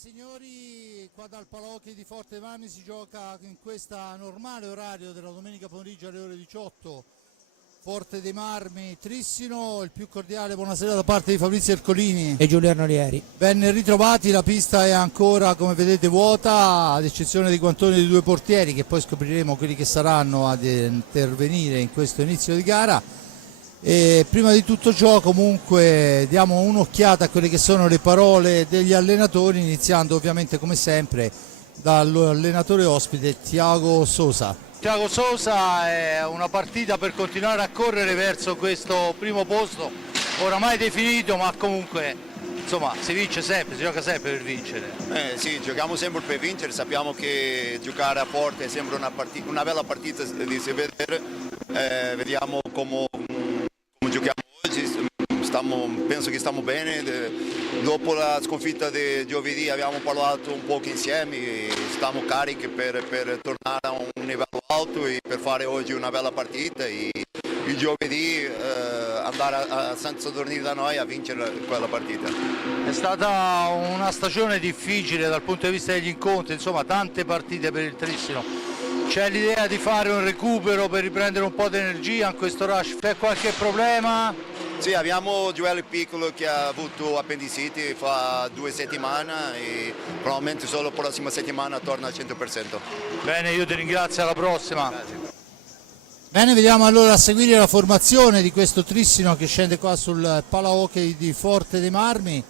signori, qua dal Palahockey di Forte dei Marmi si gioca in questo normale orario della domenica pomeriggio alle ore 18. Forte dei Marmi, Trissino, il più cordiale buonasera da parte di Fabrizio Ercolini e Giuliano Lieri. Ben ritrovati, la pista è ancora come vedete vuota, ad eccezione dei guantoni dei due portieri che poi scopriremo quelli che saranno ad intervenire in questo inizio di gara. E prima di tutto ciò comunque diamo un'occhiata a quelle che sono le parole degli allenatori, iniziando ovviamente come sempre dall'allenatore ospite Thiago Sousa. Thiago Sousa, è una partita per continuare a correre verso questo primo posto oramai definito, ma comunque insomma si vince sempre, si gioca sempre per vincere. Sì, giochiamo sempre per vincere, sappiamo che giocare a Forte è sempre una bella partita di si vedere, vediamo come giochiamo oggi, penso che stiamo bene, dopo la sconfitta di giovedì abbiamo parlato un po' insieme, stiamo carichi per tornare a un livello alto e per fare oggi una bella partita e il giovedì andare senza dormire da noi a vincere quella partita. È stata una stagione difficile dal punto di vista degli incontri, insomma tante partite per il Trissino. C'è l'idea di fare un recupero per riprendere un po' di energia in questo rush? C'è qualche problema? Sì, abbiamo Gioele Piccolo che ha avuto appendiciti fa 2 settimane e probabilmente solo la prossima settimana torna al 100%. Bene, io ti ringrazio, alla prossima. Grazie. Bene, vediamo allora a seguire la formazione di questo Trissino che scende qua sul Palahockey di Forte dei Marmi.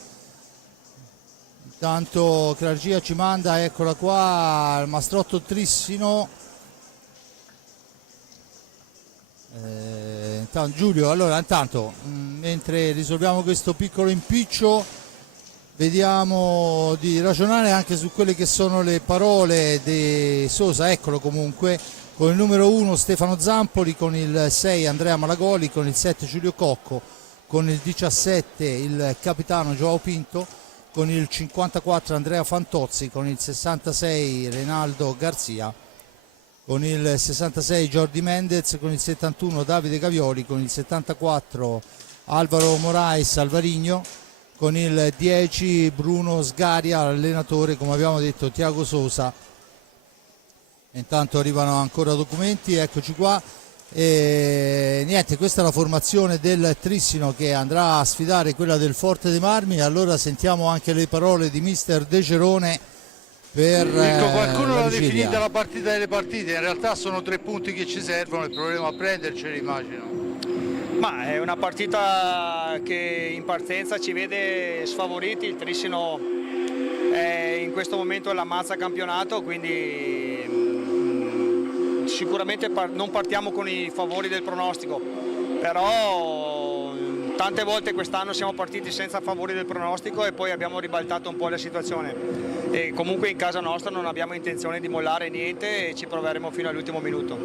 Intanto che la regia ci manda, eccola qua, il mastrotto Trissino. Giulio, allora intanto mentre risolviamo questo piccolo impiccio vediamo di ragionare anche su quelle che sono le parole di Sousa. Eccolo comunque, con il numero 1 Stefano Zampoli, con il 6 Andrea Malagoli, con il 7 Giulio Cocco, con il 17 il capitano Joao Pinto, con il 54 Andrea Fantozzi, con il 66 Reinaldo Garzia, con il 66 Jordi Mendez, con il 71 Davide Gavioli, con il 74 Alvaro Moraes Alvarigno, con il 10 Bruno Sgaria, allenatore come abbiamo detto Thiago Sousa. Intanto arrivano ancora documenti, eccoci qua. E niente, questa è la formazione del Trissino che andrà a sfidare quella del Forte dei Marmi. Allora sentiamo anche le parole di mister De Cerone. Qualcuno l'ha definita la partita delle partite, in realtà sono 3 punti che ci servono, il problema è prenderceli, immagino. Ma è una partita che in partenza ci vede sfavoriti, il Trissino è in questo momento alla mazza campionato, quindi sicuramente non partiamo con i favori del pronostico, però tante volte quest'anno siamo partiti senza favori del pronostico e poi abbiamo ribaltato un po' la situazione. E comunque in casa nostra non abbiamo intenzione di mollare niente e ci proveremo fino all'ultimo minuto.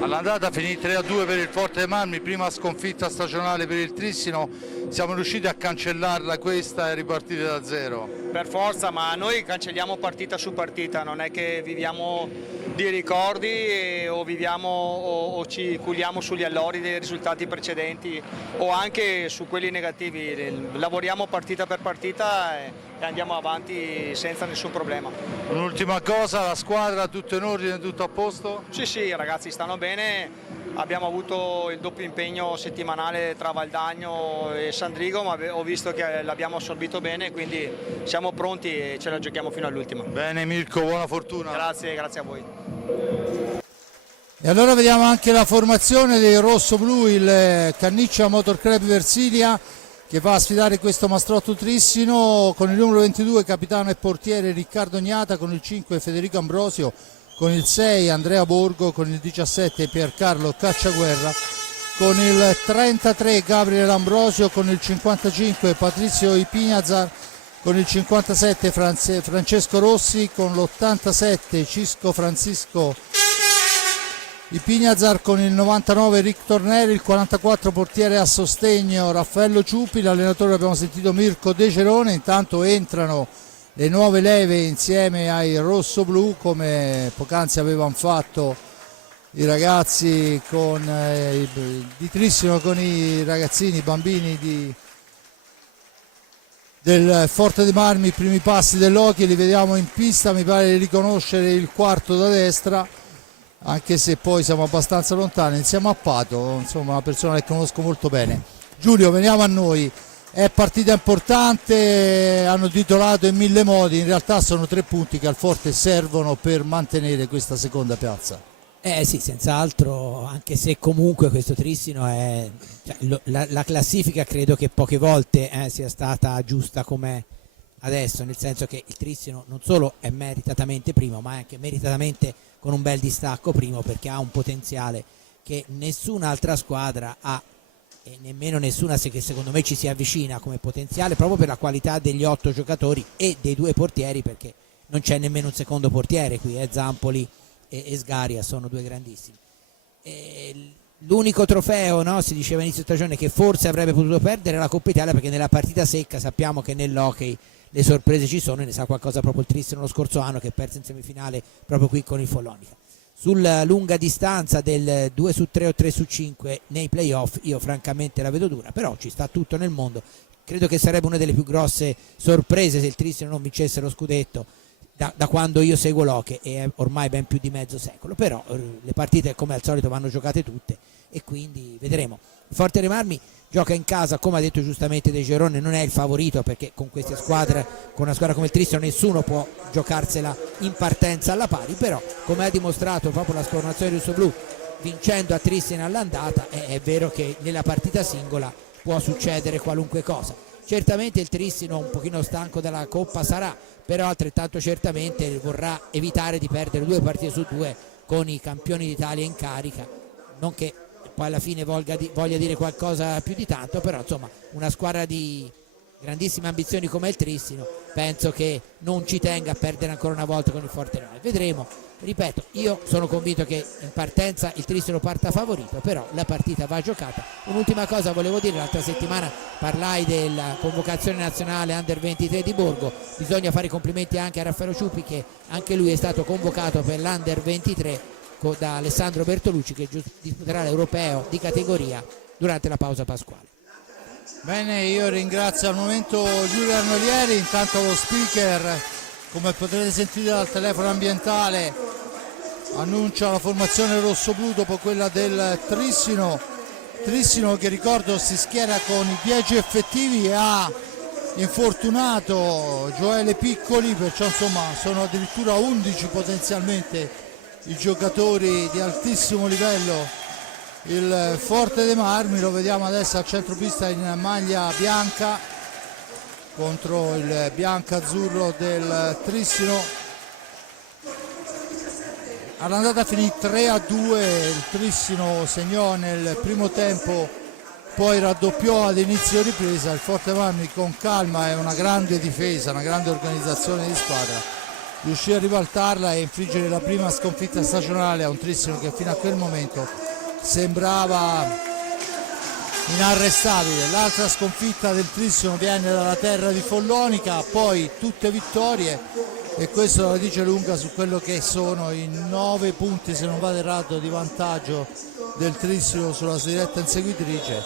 All'andata finì 3-2 per il Forte dei Marmi, prima sconfitta stagionale per il Trissino, siamo riusciti a cancellarla questa e ripartire da zero. Per forza, ma noi cancelliamo partita su partita, non è che viviamo di ricordi o viviamo o ci culiamo sugli allori dei risultati precedenti o anche su quelli negativi, lavoriamo partita per partita e andiamo avanti senza nessun problema. Un'ultima cosa, la squadra tutto in ordine, tutto a posto? Sì, i ragazzi stanno bene, abbiamo avuto il doppio impegno settimanale tra Valdagno e Sandrigo, ma ho visto che l'abbiamo assorbito bene, quindi siamo pronti e ce la giochiamo fino all'ultimo. Bene Mirko, buona fortuna. Grazie a voi. E allora vediamo anche la formazione dei rosso-blu, il Canniccia Motor Club Versilia, che va a sfidare questo mastrotto Trissino, con il numero 22 capitano e portiere Riccardo Gnata, con il 5 Federico Ambrosio, con il 6 Andrea Borgo, con il 17 Piercarlo Cacciaguerra, con il 33 Gabriele Ambrosio, con il 55 Patrizio Ipignazar, con il 57 Francesco Rossi, con l'87 Cisco Francisco Ipignazar, con il 99 Rick Tornelli, il 44 portiere a sostegno Raffaello Ciupi, l'allenatore abbiamo sentito Mirko De Cerone. Intanto entrano le nuove leve insieme ai rosso-blu come poc'anzi avevano fatto i ragazzi di Trissino con i ragazzini, i bambini del Forte dei Marmi. I primi passi dell'Hockey li vediamo in pista, mi pare di riconoscere il quarto da destra, anche se poi siamo abbastanza lontani. Insieme a Pato, insomma una persona che conosco molto bene. Giulio, veniamo a noi. È partita importante, hanno titolato in mille modi, in realtà sono 3 punti che al Forte servono per mantenere questa seconda piazza. Sì, senz'altro, anche se comunque questo Trissino è, cioè, la classifica credo che poche volte sia stata giusta come adesso, nel senso che il Trissino non solo è meritatamente primo, ma è anche meritatamente con un bel distacco primo, perché ha un potenziale che nessun'altra squadra ha, e nemmeno nessuna che secondo me ci si avvicina come potenziale, proprio per la qualità degli 8 giocatori e dei 2 portieri, perché non c'è nemmeno un secondo portiere qui, Zampoli e Sgaria sono 2 grandissimi. L'unico trofeo, no, si diceva inizio stagione, che forse avrebbe potuto perdere la Coppa Italia, perché nella partita secca sappiamo che nell'hockey le sorprese ci sono, e ne sa qualcosa proprio il Trissino lo scorso anno, che perse in semifinale proprio qui con il Follonica. Sulla lunga distanza del 2-3 o 3-5 nei playoff io francamente la vedo dura, però ci sta tutto nel mondo. Credo che sarebbe una delle più grosse sorprese se il Trissino non vincesse lo scudetto da quando io seguo l'hockey, e è ormai ben più di mezzo secolo, però le partite come al solito vanno giocate tutte e quindi vedremo. Il Forte dei Marmi gioca in casa, come ha detto giustamente De Gerone, non è il favorito, perché con queste squadre, con una squadra come il Trissino, nessuno può giocarsela in partenza alla pari, però come ha dimostrato proprio la sformazione rossoblu vincendo a Trissino all'andata, è vero che nella partita singola può succedere qualunque cosa. Certamente il Trissino un pochino stanco dalla Coppa sarà, però altrettanto certamente vorrà evitare di perdere 2 partite su 2 con i campioni d'Italia in carica, non che poi alla fine voglia dire qualcosa più di tanto, però insomma una squadra di grandissime ambizioni come il Trissino penso che non ci tenga a perdere ancora una volta con il Forte Reale. Vedremo, ripeto, io sono convinto che in partenza il Trissino parta favorito, però la partita va giocata. Un'ultima cosa volevo dire: l'altra settimana parlai della convocazione nazionale Under 23 di Borgo, bisogna fare i complimenti anche a Raffaello Ciuppi, che anche lui è stato convocato per l'Under 23 da Alessandro Bertolucci, che disputerà l'europeo di categoria durante la pausa pasquale. Bene, io ringrazio al momento Giulio Arnolieri. Intanto lo speaker, come potrete sentire dal telefono ambientale, annuncia la formazione rossoblu dopo quella del Trissino che, ricordo, si schiera con i 10 effettivi e ha infortunato Gioele Piccoli, perciò insomma sono addirittura 11 potenzialmente i giocatori di altissimo livello. Il Forte dei Marmi lo vediamo adesso al centropista in maglia bianca contro il bianco-azzurro del Trissino. All'andata finì 3-2, il Trissino segnò nel primo tempo, poi raddoppiò ad inizio ripresa. Il Forte dei Marmi con calma e una grande difesa, una grande organizzazione di squadra, riuscì a ribaltarla e infliggere la prima sconfitta stagionale a un Trissino che fino a quel momento sembrava inarrestabile. L'altra sconfitta del Trissino viene dalla terra di Follonica, poi tutte vittorie, e questo la dice lunga su quello che sono i 9 punti, se non vado errato, di vantaggio del Trissino sulla diretta inseguitrice.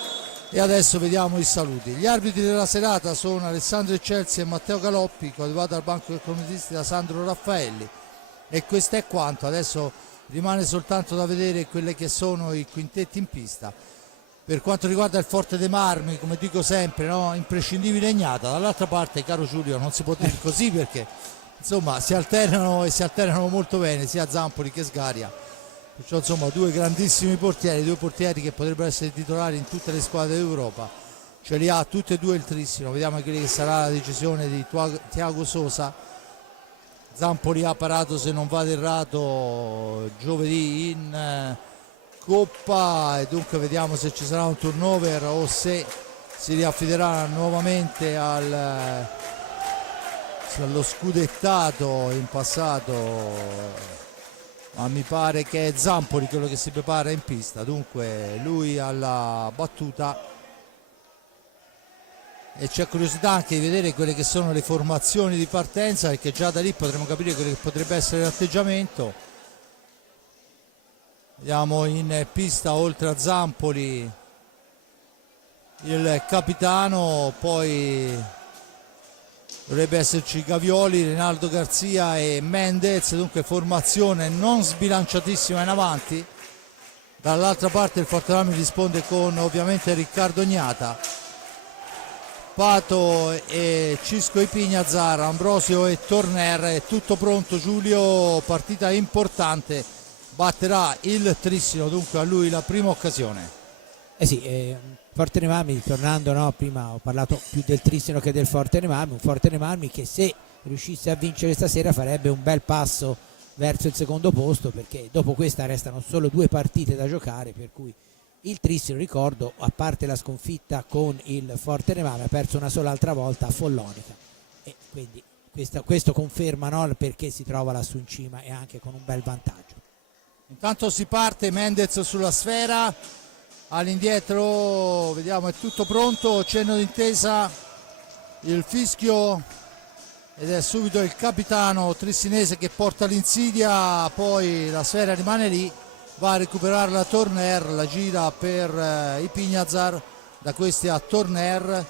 E adesso vediamo i saluti. Gli arbitri della serata sono Alessandro Eccelsi e Matteo Galoppi, coadiuvato al banco dei commentisti da Sandro Raffaelli, e questo è quanto. Adesso rimane soltanto da vedere quelli che sono i quintetti in pista. Per quanto riguarda il Forte dei Marmi, come dico sempre, no? Imprescindibile Ignata. Dall'altra parte, caro Giulio, non si può dire così, perché insomma si alternano, e si alternano molto bene sia Zampoli che Sgaria, perciò insomma 2 grandissimi portieri, 2 portieri che potrebbero essere titolari in tutte le squadre d'Europa. Ce li ha tutte e 2 il Trissino. Vediamo quella che sarà la decisione di Thiago Sosa. Zampoli ha parato, se non vado errato, giovedì in Coppa, e dunque vediamo se ci sarà un turnover o se si riaffiderà nuovamente allo scudettato in passato, ma mi pare che è Zampoli quello che si prepara in pista. Dunque lui alla battuta, e c'è curiosità anche di vedere quelle che sono le formazioni di partenza, perché già da lì potremo capire quello che potrebbe essere l'atteggiamento. Vediamo in pista, oltre a Zampoli, il capitano, poi dovrebbe esserci Gavioli, Rinaldo Garzia e Mendez, dunque formazione non sbilanciatissima in avanti. Dall'altra parte il Fortemarmi risponde con ovviamente Riccardo Gnata, Pato e Cisco Ipignazar, Ambrosio e Torner. È tutto pronto Giulio, partita importante, batterà il Trissino, dunque a lui la prima occasione. Fortemarmi, tornando, no, prima ho parlato più del Trissino che del Fortemarmi, un Fortemarmi che se riuscisse a vincere stasera farebbe un bel passo verso il secondo posto, perché dopo questa restano solo 2 partite da giocare, per cui il Trissino, ricordo, a parte la sconfitta con il Fortemarmi, ha perso una sola altra volta a Follonica, e quindi questo conferma, no, perché si trova lassù in cima e anche con un bel vantaggio. Intanto si parte, Mendez sulla sfera, all'indietro, vediamo, è tutto pronto, cenno d'intesa, il fischio, ed è subito il capitano trissinese che porta l'insidia, poi la sfera rimane lì, va a recuperarla Torner, la gira per Ipignazar, da questi a Torner,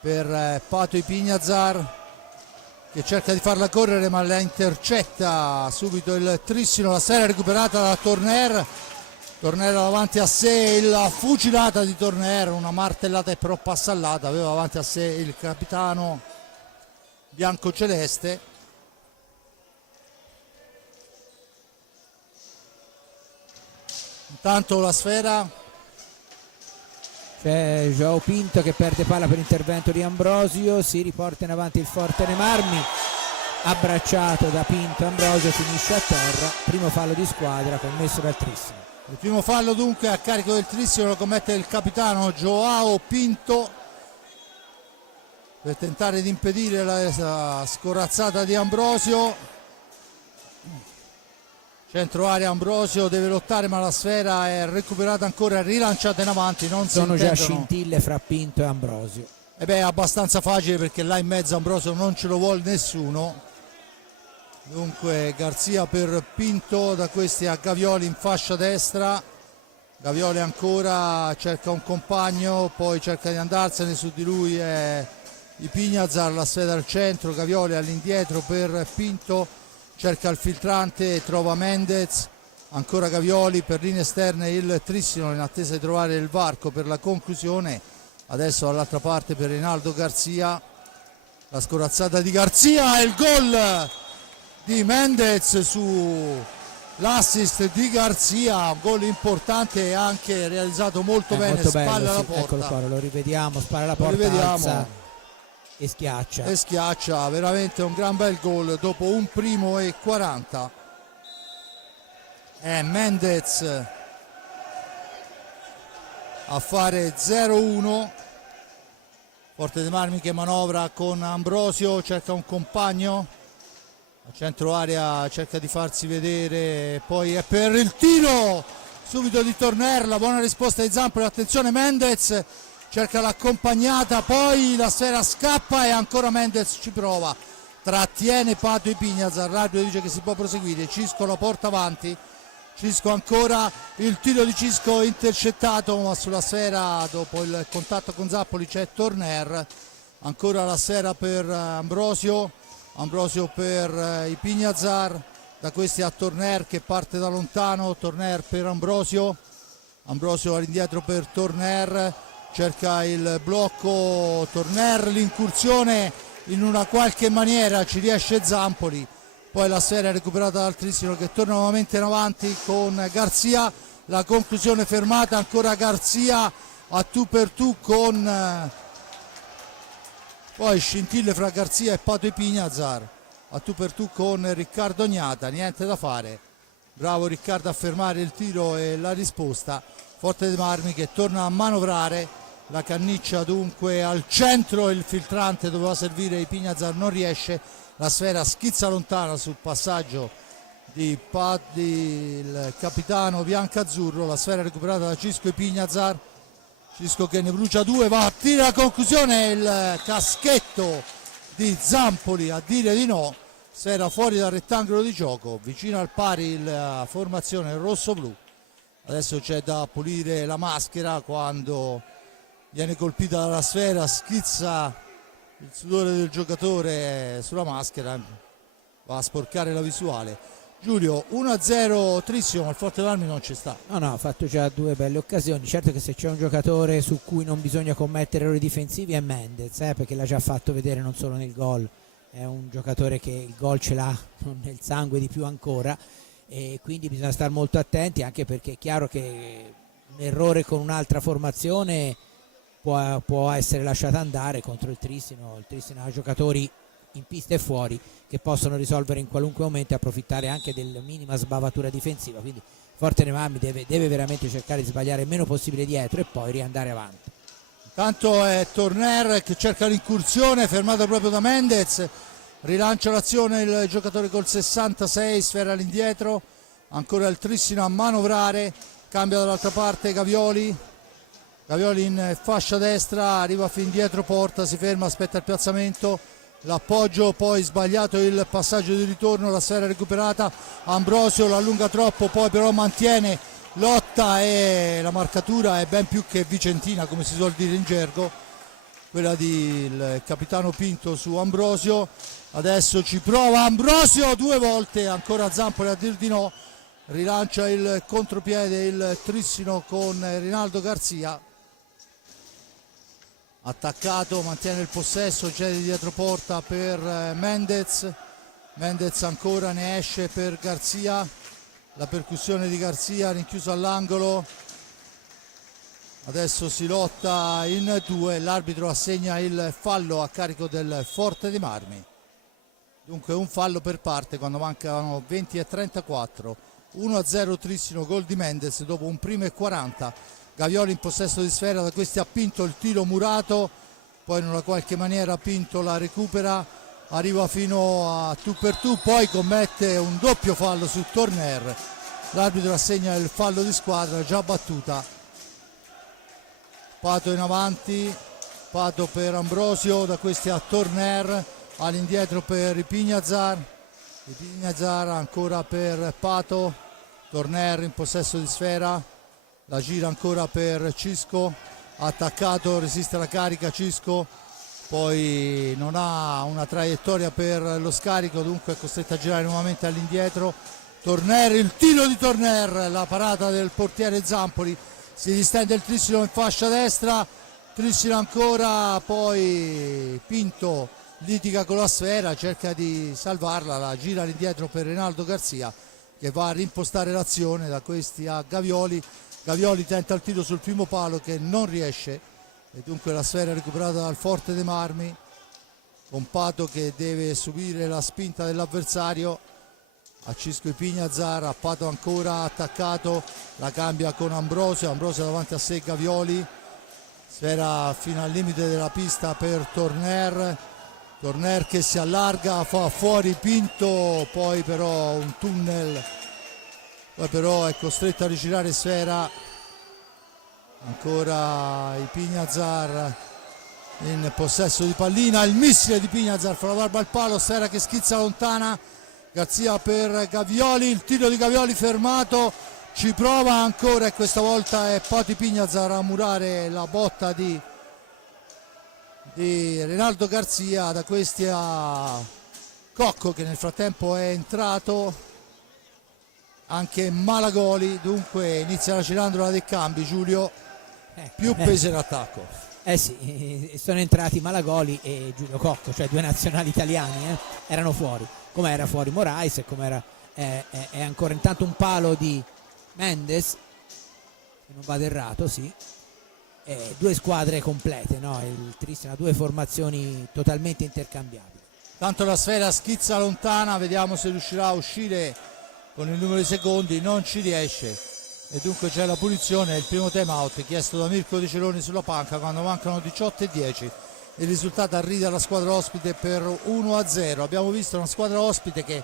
per Pato Ipignazar che cerca di farla correre ma la intercetta subito il Trissino, la sfera recuperata da Torner davanti a sé, la fucilata di Torner, una martellata e però passallata, aveva davanti a sé il capitano biancoceleste. Intanto la sfera, c'è Joao Pinto che perde palla per intervento di Ambrosio, si riporta in avanti il Fortemarmi, abbracciato da Pinto, Ambrosio finisce a terra, primo fallo di squadra commesso dal Trissino. il primo fallo dunque a carico del Trissino lo commette il capitano Joao Pinto per tentare di impedire la scorazzata di Ambrosio. Centro area, Ambrosio deve lottare ma la sfera è recuperata ancora, rilanciata in avanti, non sono si già intendono. scintille fra Pinto e Ambrosio. E beh, è abbastanza facile perché là in mezzo Ambrosio non ce lo vuole nessuno. Dunque Garzia per Pinto, da questi a Gavioli in fascia destra, Gavioli ancora cerca un compagno, poi cerca di andarsene, su di lui è Ipignazar, la sfera al centro, Gavioli all'indietro per Pinto, cerca il filtrante, trova Mendez, ancora Gavioli, per linee esterne il Trissino in attesa di trovare il varco per la conclusione. Adesso dall'altra parte per Rinaldo Garzia, la scorazzata di Garzia e il gol di Mendez su l'assist di Garzia, un gol importante e anche realizzato molto bene, molto spalla bello, alla sì, porta. eccolo qua, lo rivediamo, spara la Lo porta, rivediamo. alza e schiaccia. E schiaccia, veramente un gran bel gol dopo un primo e 40. È Mendez a fare 0-1. Fortemarmi che manovra con Ambrosio, cerca un compagno a centro area, cerca di farsi vedere, poi è per il tiro subito di Torner, la buona risposta di Zampoli, attenzione Mendez, cerca l'accompagnata, poi la sfera scappa e ancora Mendez ci prova, trattiene Pato Ipignazar, l'arbitro dice che si può proseguire, Cisco la porta avanti, Cisco ancora, il tiro di Cisco intercettato, ma sulla sfera dopo il contatto con Zappoli c'è Torner, ancora la sfera per Ambrosio, Ambrosio per Ipignazar, da questi a Torner che parte da lontano, Torner per Ambrosio, Ambrosio all'indietro per Torner, cerca il blocco Torner, l'incursione in una qualche maniera ci riesce Zampoli, poi la sfera è recuperata dal Trissino che torna nuovamente in avanti con Garzia, la conclusione fermata, ancora Garzia a tu per tu con poi scintille fra Garzia e Pato Ipignazar, a tu per tu con Riccardo Gnata, niente da fare, bravo Riccardo a fermare il tiro e la risposta. Fortemarmi che torna a manovrare, la canniccia dunque al centro, il filtrante doveva servire, Ipignazar non riesce, la sfera schizza lontana sul passaggio di il capitano biancazzurro, la sfera recuperata da Cisco Ipignazar, Cisco che ne brucia due, va a tira la conclusione, il caschetto di Zampoli a dire di no, sfera fuori dal rettangolo di gioco, vicino al pari la formazione rosso-blu. Adesso c'è da pulire la maschera quando viene colpita dalla sfera, schizza il sudore del giocatore sulla maschera va a sporcare la visuale. Giulio, 1-0 Trissimo, ma il Forte dei Marmi non ci sta. No, ha fatto già due belle occasioni. Certo che se c'è un giocatore su cui non bisogna commettere errori difensivi è Mendez, perché l'ha già fatto vedere non solo nel gol, è un giocatore che il gol ce l'ha nel sangue di più ancora, e quindi bisogna stare molto attenti, anche perché è chiaro che un errore con un'altra formazione può essere lasciato andare contro il Trissino. Il Trissino ha giocatori in pista e fuori che possono risolvere in qualunque momento e approfittare anche della minima sbavatura difensiva, quindi Forte dei Marmi deve veramente cercare di sbagliare il meno possibile dietro e poi riandare avanti. Intanto è Torner che cerca l'incursione, fermato proprio da Mendez, rilancia l'azione il giocatore col 66, sfera all'indietro, ancora il Trissino a manovrare, cambia dall'altra parte Gavioli in fascia destra, arriva fin dietro porta, si ferma, aspetta il piazzamento, l'appoggio, poi sbagliato il passaggio di ritorno, la sfera recuperata, Ambrosio la allunga troppo, poi però mantiene, lotta, e la marcatura è ben più che vicentina, come si suol dire in gergo, quella del capitano Pinto su Ambrosio. Adesso ci prova Ambrosio due volte, ancora Zampoli a dir di no, rilancia il contropiede il Trissino con Rinaldo Garzia, attaccato, mantiene il possesso, cede dietro porta per Mendez ancora, ne esce per Garzia, la percussione di Garzia rinchiuso all'angolo, adesso si lotta in due, l'arbitro assegna il fallo a carico del Forte dei Marmi, dunque un fallo per parte quando mancano 20 e 34, 1-0 Trissino, gol di Mendez dopo un primo e 40. Gavioli in possesso di sfera, da questi ha Pinto il tiro murato, poi in una qualche maniera Pinto la recupera, arriva fino a tu per tu, poi commette un doppio fallo su Torner, l'arbitro assegna il fallo di squadra già battuta. Pato in avanti, Pato per Ambrosio, da questi a Torner, all'indietro per Pignazar ancora per Pato, Torner in possesso di sfera, la gira ancora per Cisco, attaccato, resiste la carica Cisco, poi non ha una traiettoria per lo scarico, dunque è costretto a girare nuovamente all'indietro. Torner, il tiro di Torner, la parata del portiere Zampoli, si distende il Trissino in fascia destra, Trissino ancora, poi Pinto litiga con la sfera, cerca di salvarla, la gira all'indietro per Rinaldo Garzia che va a rimpostare l'azione, da questi a Gavioli tenta il tiro sul primo palo che non riesce e dunque la sfera è recuperata dal Forte dei Marmi, con Pato che deve subire la spinta dell'avversario, a Cisco Pignazar, a Pato ancora attaccato, la cambia con Ambrosio davanti a sé Gavioli, sfera fino al limite della pista per Torner che si allarga, fa fuori Pinto, poi però un tunnel, poi però è costretto a rigirare sfera, ancora i Pignazar in possesso di pallina, il missile di Pignazar fra la barba al palo, sfera che schizza lontana, Garzia per Gavioli, il tiro di Gavioli fermato, ci prova ancora e questa volta è Poti Pignazar a murare la botta di Rinaldo Garzia, da questi a Cocco che nel frattempo è entrato, anche Malagoli, dunque inizia la cirandola dei cambi, Giulio, più peso in attacco. Sì, sono entrati Malagoli e Giulio Cocco, cioè due nazionali italiani, erano fuori, come era fuori Morais e come è ancora intanto un palo di Mendez, se non vado errato, sì. Due squadre complete, no? Il Trissino ha due formazioni totalmente intercambiabili. Tanto la sfera schizza lontana, vediamo se riuscirà a uscire con il numero di secondi, non ci riesce e dunque c'è la punizione, il primo time out chiesto da Mirko De Celoni sulla panca quando mancano 18 e 10, il risultato arriva alla squadra ospite per 1-0. Abbiamo visto una squadra ospite che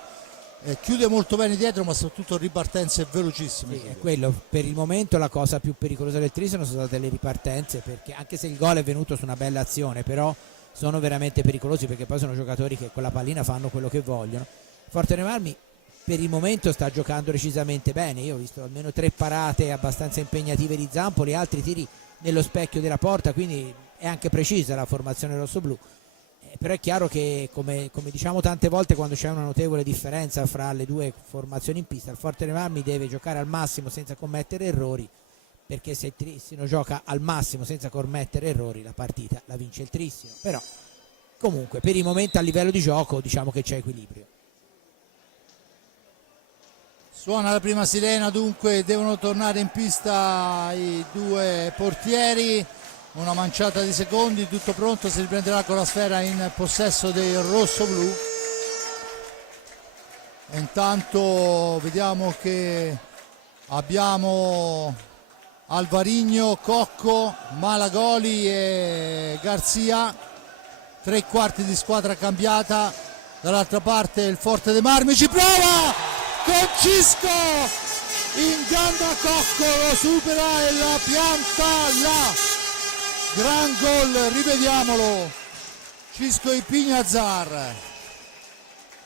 chiude molto bene dietro, ma soprattutto ripartenze velocissime. Sì, è quello, per il momento la cosa più pericolosa del Trissino sono state le ripartenze, perché anche se il gol è venuto su una bella azione, però sono veramente pericolosi perché poi sono giocatori che con la pallina fanno quello che vogliono. Forte dei Marmi per il momento sta giocando decisamente bene, io ho visto almeno 3 parate abbastanza impegnative di Zampoli, altri tiri nello specchio della porta, quindi è anche precisa la formazione rossoblù. Però è chiaro che come diciamo tante volte, quando c'è una notevole differenza fra le due formazioni in pista, il Forte dei Marmi deve giocare al massimo senza commettere errori, perché se il Trissino gioca al massimo senza commettere errori, la partita la vince il Trissino. Però comunque per il momento a livello di gioco diciamo che c'è equilibrio. Suona la prima sirena, dunque devono tornare in pista i due portieri. Una manciata di secondi, tutto pronto, si riprenderà con la sfera in possesso del rosso-blu. E intanto vediamo che abbiamo Alvarigno, Cocco, Malagoli e Garzia, 3/4 di squadra cambiata. Dall'altra parte il Forte dei Marmi ci prova con Cisco, inganna Cocco, lo supera e la pianta là. Gran gol, rivediamolo, Cisco Ipignazar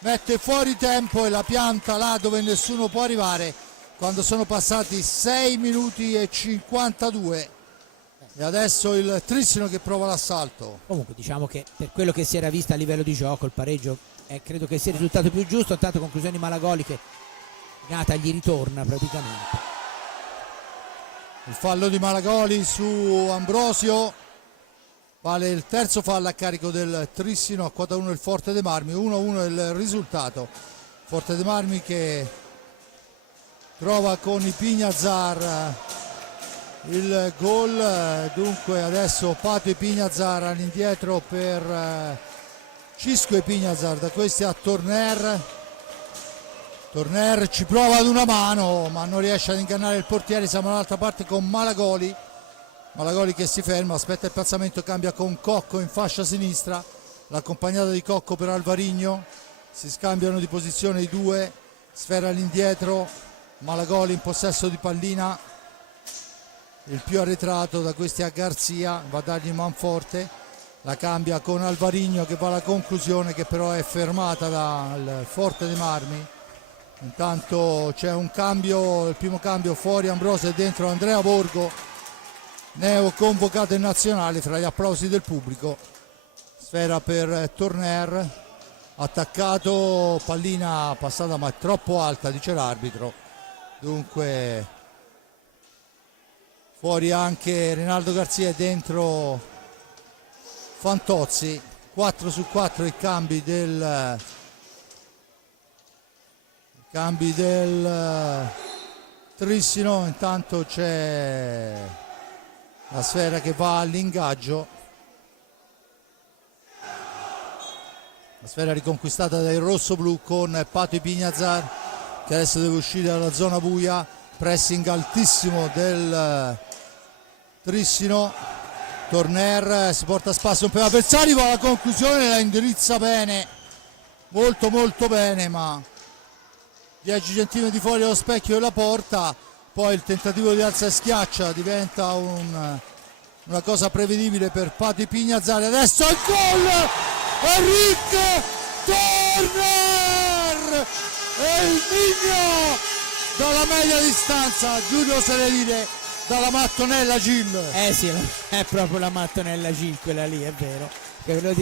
mette fuori tempo e la pianta là dove nessuno può arrivare, quando sono passati 6 minuti e 52. E adesso il Trissino che prova l'assalto. Comunque diciamo che per quello che si era visto a livello di gioco il pareggio credo che sia il risultato più giusto. Intanto conclusione di Malagoli che Gata gli ritorna praticamente. Il fallo di Malagoli su Ambrosio, vale il terzo fallo a carico del Trissino. A quota 1 il Forte dei Marmi, 1-1 il risultato. Forte dei Marmi che trova con Ipignazar il gol. Dunque adesso Pato Ipignazar all'indietro per Cisco Ipignazar, da questi a Torner ci prova ad una mano ma non riesce ad ingannare il portiere. Siamo dall'altra parte con Malagoli che si ferma, aspetta il piazzamento, cambia con Cocco in fascia sinistra, l'accompagnata di Cocco per Alvarigno, si scambiano di posizione i due, sfera all'indietro, Malagoli in possesso di pallina, il più arretrato da questi a Garzia, va a dargli manforte, la cambia con Alvarigno che va alla conclusione, che però è fermata dal Forte dei Marmi. Intanto c'è un cambio, il primo cambio fuori Ambrosio e dentro Andrea Borgo, neo convocato in nazionale, fra gli applausi del pubblico. Sfera per Torner, attaccato, pallina passata ma è troppo alta, dice l'arbitro. Dunque fuori anche Rinaldo Garzia e dentro Fantozzi. 4-4 i cambi del Trissino. Intanto c'è la sfera che va all'ingaggio, la sfera riconquistata dai rossoblù con Pato Ipignazar che adesso deve uscire dalla zona buia, pressing altissimo del Trissino. Torner si porta a spasso un po' l'avversario, va alla conclusione, la indirizza bene, molto bene, ma 10 centimetri fuori dallo specchio della porta. Poi il tentativo di alza e schiaccia diventa una cosa prevedibile per Pato Ipignazar. Adesso il gol, Enric Torner e il Migno dalla media distanza, Giulio Seredine, dalla mattonella Gil. Sì, è proprio la mattonella Gil quella lì, è vero. Quello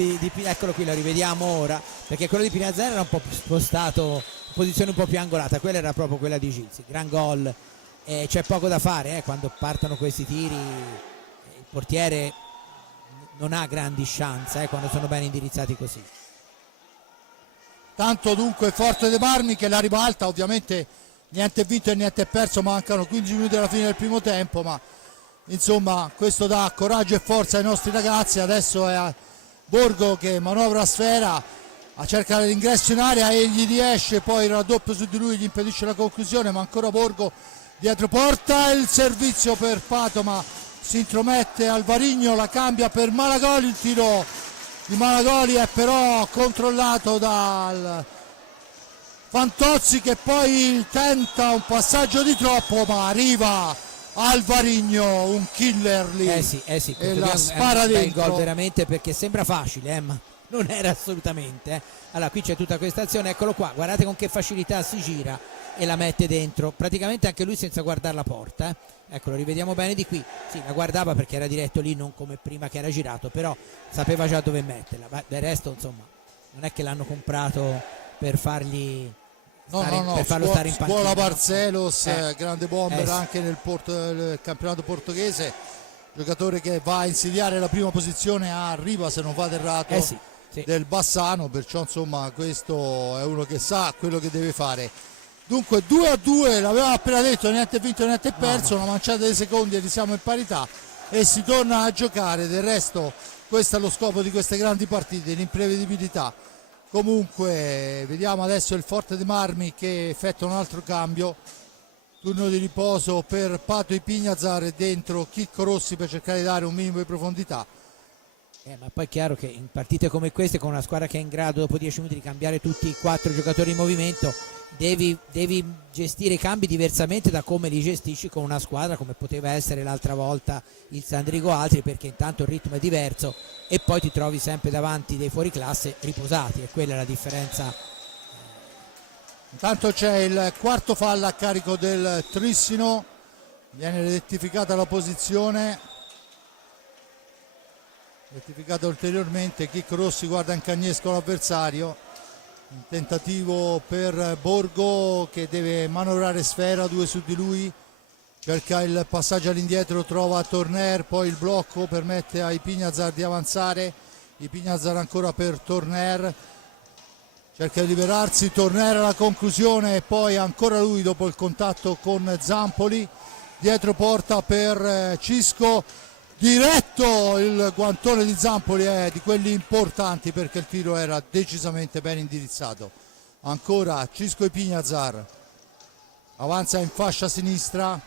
eccolo qui, lo rivediamo ora, perché quello di Ipignazar era un po' spostato, posizione un po' più angolata, quella era proprio quella di Gil. Sì, gran gol. C'è poco da fare quando partono questi tiri, il portiere non ha grandi chance quando sono ben indirizzati così. Tanto dunque Forte dei Marmi che la ribalta, ovviamente niente è vinto e niente è perso, mancano 15 minuti alla fine del primo tempo, ma insomma questo dà coraggio e forza ai nostri ragazzi. Adesso è a Borgo che manovra a sfera a cercare l'ingresso in area, e gli riesce, poi il raddoppio su di lui gli impedisce la conclusione, ma ancora Borgo dietro porta, il servizio per Pato ma si intromette Alvarigno, la cambia per Malagoli, il tiro di Malagoli è però controllato dal Fantozzi che poi tenta un passaggio di troppo, ma arriva Alvarigno, un killer lì. E la spara dentro. Il gol veramente, perché sembra facile ma non era assolutamente. Allora qui c'è tutta questa azione, eccolo qua, guardate con che facilità si gira e la mette dentro, praticamente anche lui senza guardare la porta. Ecco, lo rivediamo bene di qui, sì, la guardava perché era diretto lì, non come prima che era girato, però sapeva già dove metterla, ma del resto insomma non è che l'hanno comprato per fargli per farlo stare in panchina. Scuola Barcelos, grande bomber sì. anche nel campionato portoghese, giocatore che va a insidiare la prima posizione a Riva, se non vado errato, Sì. del Bassano, perciò insomma questo è uno che sa quello che deve fare. Dunque 2-2, l'avevamo appena detto, niente vinto niente perso, una manciata di secondi e siamo in parità e si torna a giocare. Del resto questo è lo scopo di queste grandi partite, l'imprevedibilità. Comunque vediamo adesso il Forte dei Marmi che effettua un altro cambio, turno di riposo per Pato Ipignazar e dentro Chicco Rossi per cercare di dare un minimo di profondità. Ma poi è chiaro che in partite come queste, con una squadra che è in grado dopo 10 minuti di cambiare tutti i 4 giocatori in movimento, devi gestire i cambi diversamente da come li gestisci con una squadra come poteva essere l'altra volta il Sandrigo Altri, perché intanto il ritmo è diverso e poi ti trovi sempre davanti dei fuoriclasse riposati, e quella è la differenza. Intanto c'è il quarto fallo a carico del Trissino, viene rettificata la posizione, rettificata ulteriormente. Chicco Rossi guarda in cagnesco l'avversario, un tentativo per Borgo che deve manovrare sfera, 2 su di lui, cerca il passaggio all'indietro, trova Torner, poi il blocco permette a Ipignazar di avanzare, Ipignazar ancora per Torner, cerca di liberarsi, Torner alla conclusione e poi ancora lui dopo il contatto con Zampoli, dietro porta per Cisco, diretto il guantone di Zampoli, è di quelli importanti perché il tiro era decisamente ben indirizzato. Ancora Cisco Ipignazar avanza in fascia sinistra,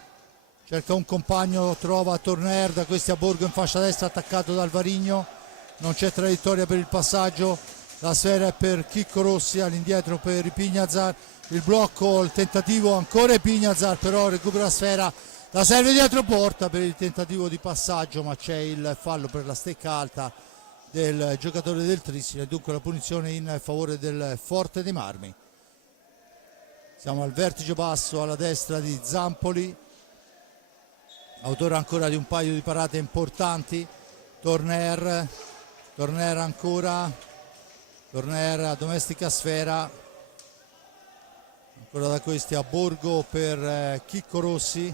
cerca un compagno, trova Torner, da questi a Borgo in fascia destra attaccato da Alvarigno, non c'è traiettoria per il passaggio, la sfera è per Chicco Rossi, all'indietro per Ipignazar, il blocco, il tentativo ancora Ipignazar, però recupera la sfera, la serve dietro porta per il tentativo di passaggio, ma c'è il fallo per la stecca alta del giocatore del Trissino e dunque la punizione in favore del Forte dei Marmi. Siamo al vertice basso alla destra di Zampoli, autore ancora di un paio di parate importanti. Torner ancora, Torner a domestica sfera, ancora da questi a Borgo per Chicco Rossi.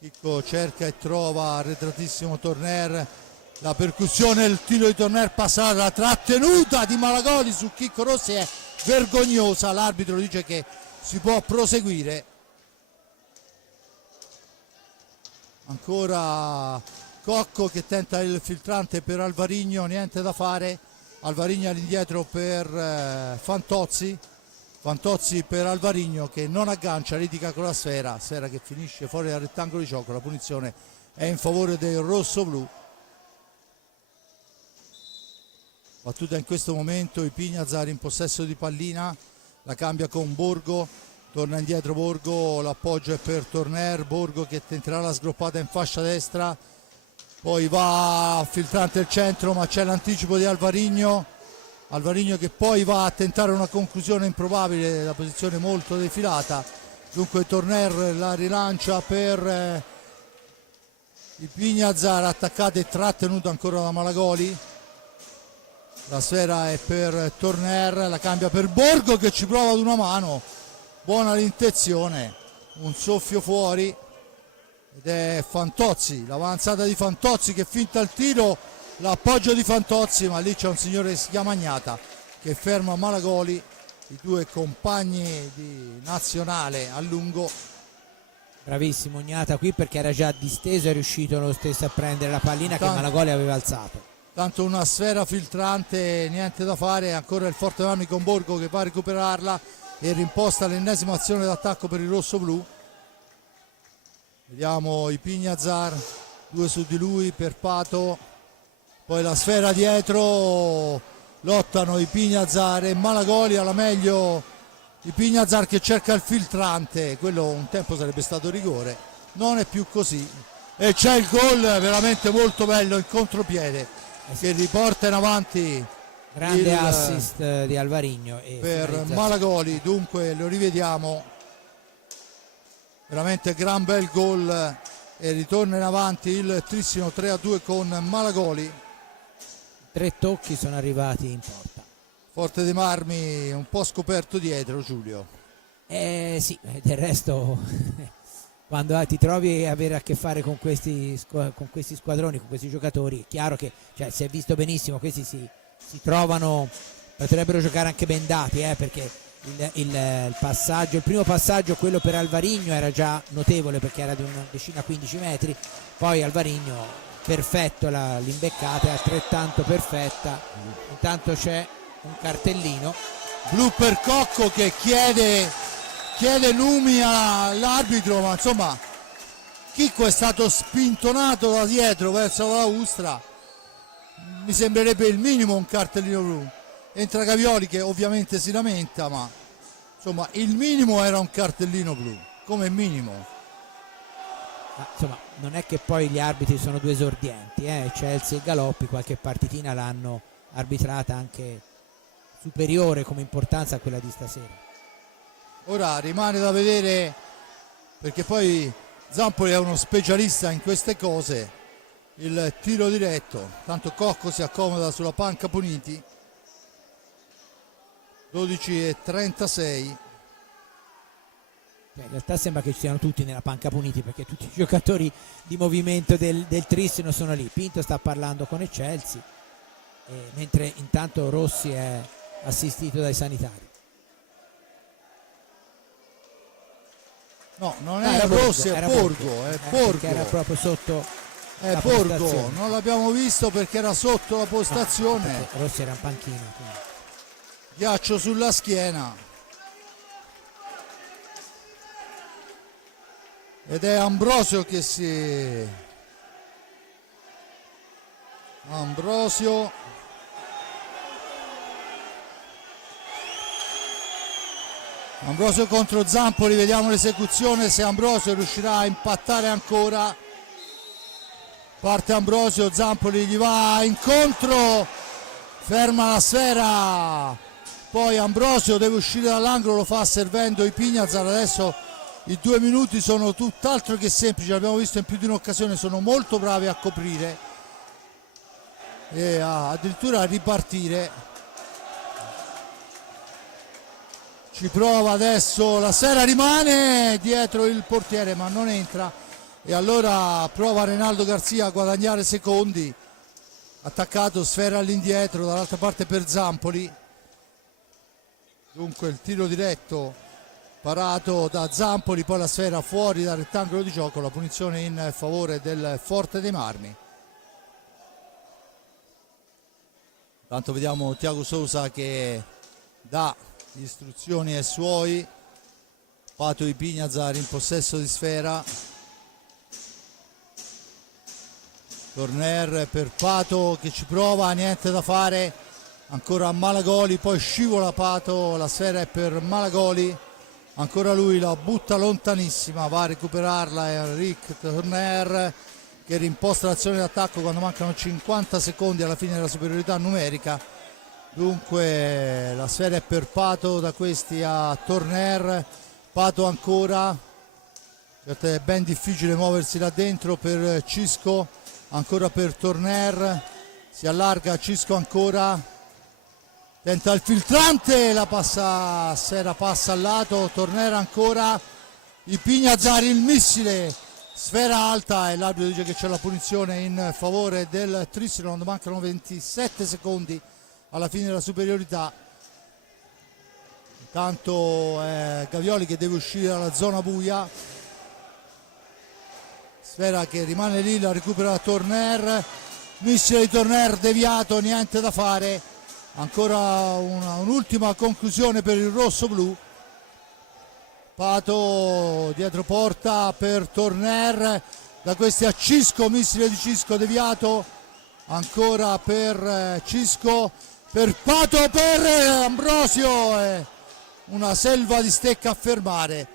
Chicco cerca e trova arretratissimo Torner, la percussione, il tiro di Torner passa, la trattenuta di Malagoli su Chicco Rossi è vergognosa, l'arbitro dice che si può proseguire. Ancora Cocco che tenta il filtrante per Alvarigno, niente da fare, Alvarigno all'indietro per Fantozzi, Fantozzi per Alvarigno che non aggancia, litiga con la sfera che finisce fuori dal rettangolo di gioco, la punizione è in favore del rosso-blu. Battuta in questo momento Ipignazar in possesso di pallina, la cambia con Borgo, torna indietro Borgo, l'appoggio è per Torner, Borgo che tenterà la sgroppata in fascia destra, poi va filtrante il centro ma c'è l'anticipo di Alvarigno che poi va a tentare una conclusione improbabile da posizione molto defilata, dunque Torner la rilancia per Ipignazar, attaccata e trattenuta ancora da Malagoli, la sfera è per Torner, la cambia per Borgo che ci prova ad una mano, buona l'intenzione, un soffio fuori ed è Fantozzi, l'avanzata di Fantozzi che finta il tiro, l'appoggio di Fantozzi, ma lì c'è un signore che si chiama Gnata che ferma Malagoli, i due compagni di nazionale a lungo. Bravissimo Gnata qui perché era già disteso, è riuscito lo stesso a prendere la pallina che Malagoli aveva alzato. Tanto una sfera filtrante, niente da fare, ancora il Forte Marmi con Borgo che va a recuperarla e rimposta l'ennesima azione d'attacco per il rosso-blu. Vediamo Ipignazar, 2 su di lui per Pato, poi la sfera dietro, lottano Ipignazar e Malagoli, alla meglio Ipignazar che cerca il filtrante, quello un tempo sarebbe stato rigore, non è più così e c'è il gol veramente molto bello in contropiede che riporta in avanti grande assist di Alvarigno per Malagoli. Dunque lo rivediamo, veramente gran bel gol, e ritorna in avanti il Trissino 3-2 con Malagoli. 3 tocchi sono arrivati in porta. Forte dei Marmi un po' scoperto dietro, Giulio. Sì, del resto quando ti trovi a avere a che fare con questi squadroni, con questi giocatori, è chiaro che, cioè, si è visto benissimo, questi si trovano, potrebbero giocare anche bendati, perché il primo passaggio, quello per Alvarigno, era già notevole perché era di una decina 15 metri, poi Alvarigno perfetto l'imbeccata, è altrettanto perfetta. Intanto c'è un cartellino Blu per Cocco che chiede numi all'arbitro, ma insomma Chicco è stato spintonato da dietro verso la Ustra, mi sembrerebbe il minimo un cartellino blu. Entra Gavioli che ovviamente si lamenta, ma insomma il minimo era un cartellino blu, come minimo. Ma, insomma, non è che poi gli arbitri sono due esordienti, Chelsea e Galoppi qualche partitina l'hanno arbitrata anche superiore come importanza a quella di stasera. Ora rimane da vedere, perché poi Zampoli è uno specialista in queste cose, il tiro diretto. Tanto Cocco si accomoda sulla panca puniti. 12:36. In realtà sembra che ci siano tutti nella panca puniti, perché tutti i giocatori di movimento del Trissino sono lì. Pinto sta parlando con il Chelsea, mentre intanto Rossi è assistito dai sanitari. No, non è Rossi, è Borgo, è Borgo. Era proprio sotto la Borgo, postazione. non l'abbiamo visto perché era sotto la postazione. Rossi era in panchina, quindi. Ghiaccio sulla schiena. Ed è Ambrosio che Ambrosio contro Zampoli, vediamo l'esecuzione, se Ambrosio riuscirà a impattare ancora. Parte Ambrosio, Zampoli gli va incontro, ferma la sfera, poi Ambrosio deve uscire dall'angolo, lo fa servendo i Pignazar. Adesso i 2 minuti sono tutt'altro che semplici, l'abbiamo visto in più di un'occasione, sono molto bravi a coprire e addirittura a ripartire. Ci prova adesso, la sfera rimane dietro il portiere ma non entra, e allora prova Reinaldo Garzia a guadagnare secondi. Attaccato, sfera all'indietro dall'altra parte per Zampoli. Dunque il tiro diretto parato da Zampoli, poi la sfera fuori dal rettangolo di gioco, la punizione in favore del Forte dei Marmi. Intanto vediamo Thiago Sousa che dà istruzioni ai suoi. Pato di Pignazar in possesso di sfera, Torner per Pato che ci prova, niente da fare, ancora Malagoli, poi scivola Pato, la sfera è per Malagoli, ancora lui la butta lontanissima, va a recuperarla Enric Torner che rimposta l'azione d'attacco quando mancano 50 secondi alla fine della superiorità numerica. Dunque la sfera è per Pato, da questi a Torner, Pato ancora, certo è ben difficile muoversi là dentro per Cisco, ancora per Torner, si allarga Cisco ancora, tenta il filtrante, la sfera passa al lato, Torner ancora, i Pignazar il missile, sfera alta, e l'arbitro dice che c'è la punizione in favore del Trissino quando mancano 27 secondi alla fine della superiorità. Intanto è Gavioli che deve uscire dalla zona buia, sfera che rimane lì, la recupera Torner, missile di Torner deviato, niente da fare, ancora un'ultima conclusione per il rosso-blu. Pato dietro porta per Torner, da questi a Cisco, missile di Cisco deviato, ancora per Cisco, per Pato, per Ambrosio, una selva di stecca a fermare.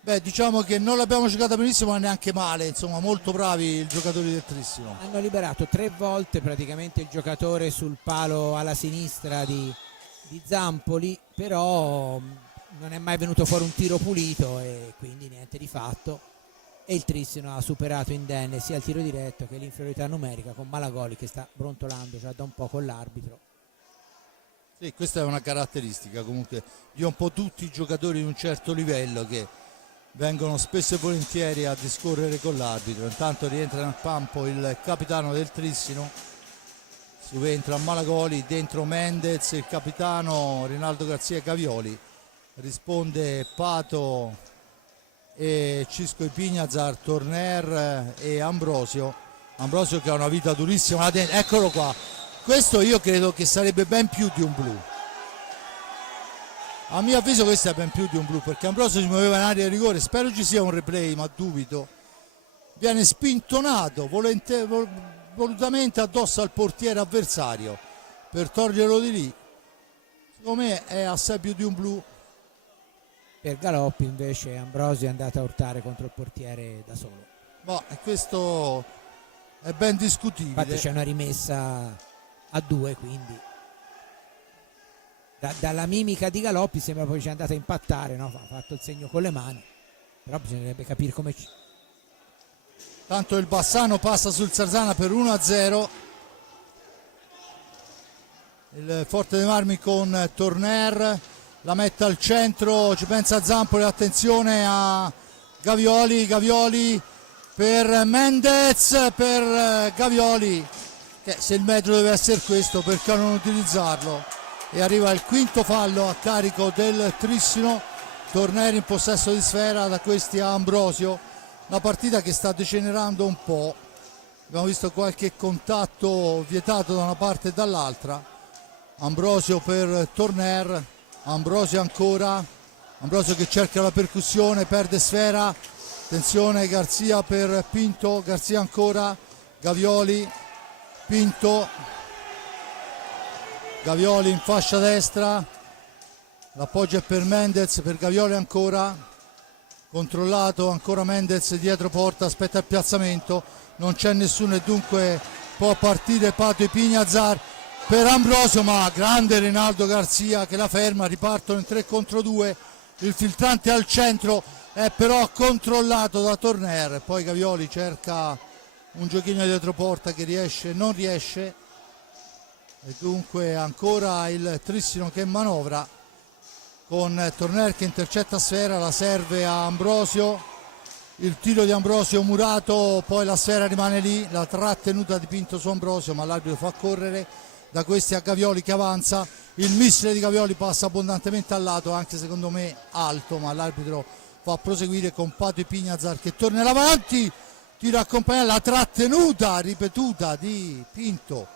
Beh, diciamo che non l'abbiamo giocata benissimo ma neanche male, insomma molto bravi i giocatori del Trissino. Hanno liberato 3 volte praticamente il giocatore sul palo alla sinistra di Zampoli, però non è mai venuto fuori un tiro pulito e quindi niente di fatto, e il Trissino ha superato indenne sia il tiro diretto che l'inferiorità numerica, con Malagoli che sta brontolando già da un po' con l'arbitro. Sì, questa è una caratteristica comunque di un po' tutti i giocatori di un certo livello, che vengono spesso e volentieri a discorrere con l'arbitro. Intanto rientra nel campo il capitano del Trissino, subentra Malagoli, dentro Mendez, il capitano Rinaldo Garzia Gavioli, risponde Pato e Cisco Ipignazar, Torner e Ambrosio che ha una vita durissima là dentro. Eccolo qua, questo io credo che sarebbe ben più di un blu, a mio avviso questo è ben più di un blu, perché Ambrosio si muoveva in area di rigore, spero ci sia un replay ma dubito, viene spintonato volutamente addosso al portiere avversario per toglierlo di lì. Secondo me è assai più di un blu. Per Galoppi invece Ambrosio è andato a urtare contro il portiere da solo. Ma questo è ben discutibile. Infatti c'è una rimessa a 2, quindi dalla mimica di Galoppi sembra poi ci è andata a impattare, no? Ha fatto il segno con le mani, però bisognerebbe capire come Tanto il Bassano passa sul Sarzana per 1-0. Il Forte dei Marmi con Torner, la mette al centro, ci pensa Zampoli, attenzione a Gavioli per Mendez, per Gavioli, che se il metro deve essere questo perché non utilizzarlo, e arriva il quinto fallo a carico del Trissino. Torner in possesso di sfera, da questi a Ambrosio, la partita che sta degenerando un po', abbiamo visto qualche contatto vietato da una parte e dall'altra. Ambrosio per Torner, Ambrosio ancora, Ambrosio che cerca la percussione, perde sfera, attenzione Garzia per Pinto, Garzia ancora, Gavioli, Pinto, Gavioli in fascia destra, l'appoggio è per Mendez, per Gavioli ancora, controllato ancora Mendez dietro porta, aspetta il piazzamento, non c'è nessuno e dunque può partire Pato Ipignazar per Ambrosio, ma grande Rinaldo Garzia che la ferma, ripartono in 3 contro 2, il filtrante al centro è però controllato da Torner, poi Gavioli cerca un giochino dietro porta che non riesce, e dunque ancora il Trissino che manovra con Torner che intercetta sfera, la serve a Ambrosio, il tiro di Ambrosio murato, poi la sfera rimane lì, la trattenuta di Pinto su Ambrosio, ma l'arbitro fa correre, da questi a Gavioli che avanza, il missile di Gavioli passa abbondantemente al lato, anche secondo me alto, ma l'arbitro fa proseguire con Pato Ipignazar che torna avanti, tiro accompagnato, la trattenuta ripetuta di Pinto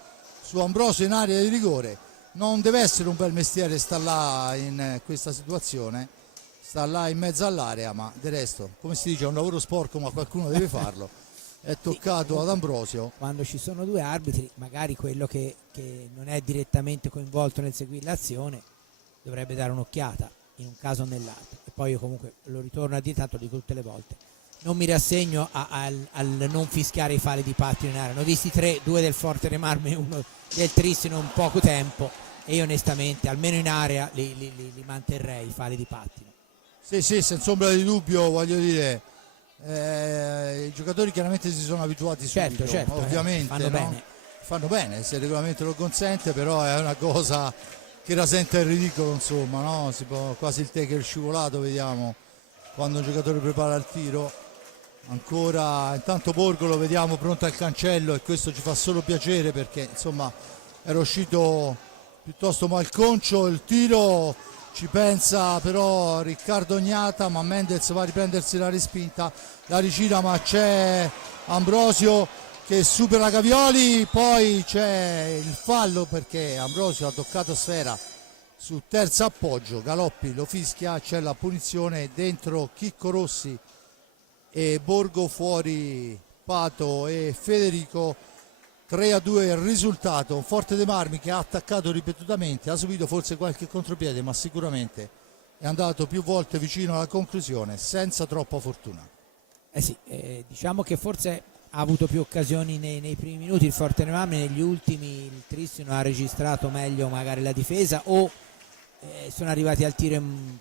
su Ambrosio in area di rigore. Non deve essere un bel mestiere sta là in questa situazione, sta là in mezzo all'area, ma del resto, come si dice, è un lavoro sporco ma qualcuno deve farlo. È toccato ad Ambrosio. Quando ci sono 2 arbitri, magari quello che non è direttamente coinvolto nel seguire l'azione dovrebbe dare un'occhiata in un caso o nell'altro, e poi io comunque lo ritorno a dire, tanto di tutte le volte non mi rassegno al non fischiare i falli di pattino in area. Ne ho visti 3, 2 del Forte dei Marmi e 1 del Trissino in poco tempo, e io onestamente almeno in area li manterrei i falli di pattino. Sì, senza ombra di dubbio, voglio dire, i giocatori chiaramente si sono abituati subito, certo, ovviamente fanno bene se il regolamento lo consente, però è una cosa che rasenta il ridicolo, insomma, no? Si può, quasi il tackle scivolato vediamo quando un giocatore prepara il tiro. Ancora intanto Borgo lo vediamo pronto al cancello, e questo ci fa solo piacere perché insomma era uscito piuttosto malconcio il tiro, ci pensa però Riccardo Ognata, ma Mendez va a riprendersi la respinta, la rigira, ma c'è Ambrosio che supera Gavioli, poi c'è il fallo perché Ambrosio ha toccato sfera su terzo appoggio, Galoppi lo fischia, c'è la punizione dentro Chicco Rossi e Borgo, fuori Pato e Federico. 3-2 il risultato. Forte dei Marmi che ha attaccato ripetutamente, ha subito forse qualche contropiede, ma sicuramente è andato più volte vicino alla conclusione senza troppa fortuna. Diciamo che forse ha avuto più occasioni nei primi minuti il Forte dei Marmi, negli ultimi il Trissino ha registrato meglio magari la difesa, o sono arrivati al tiro in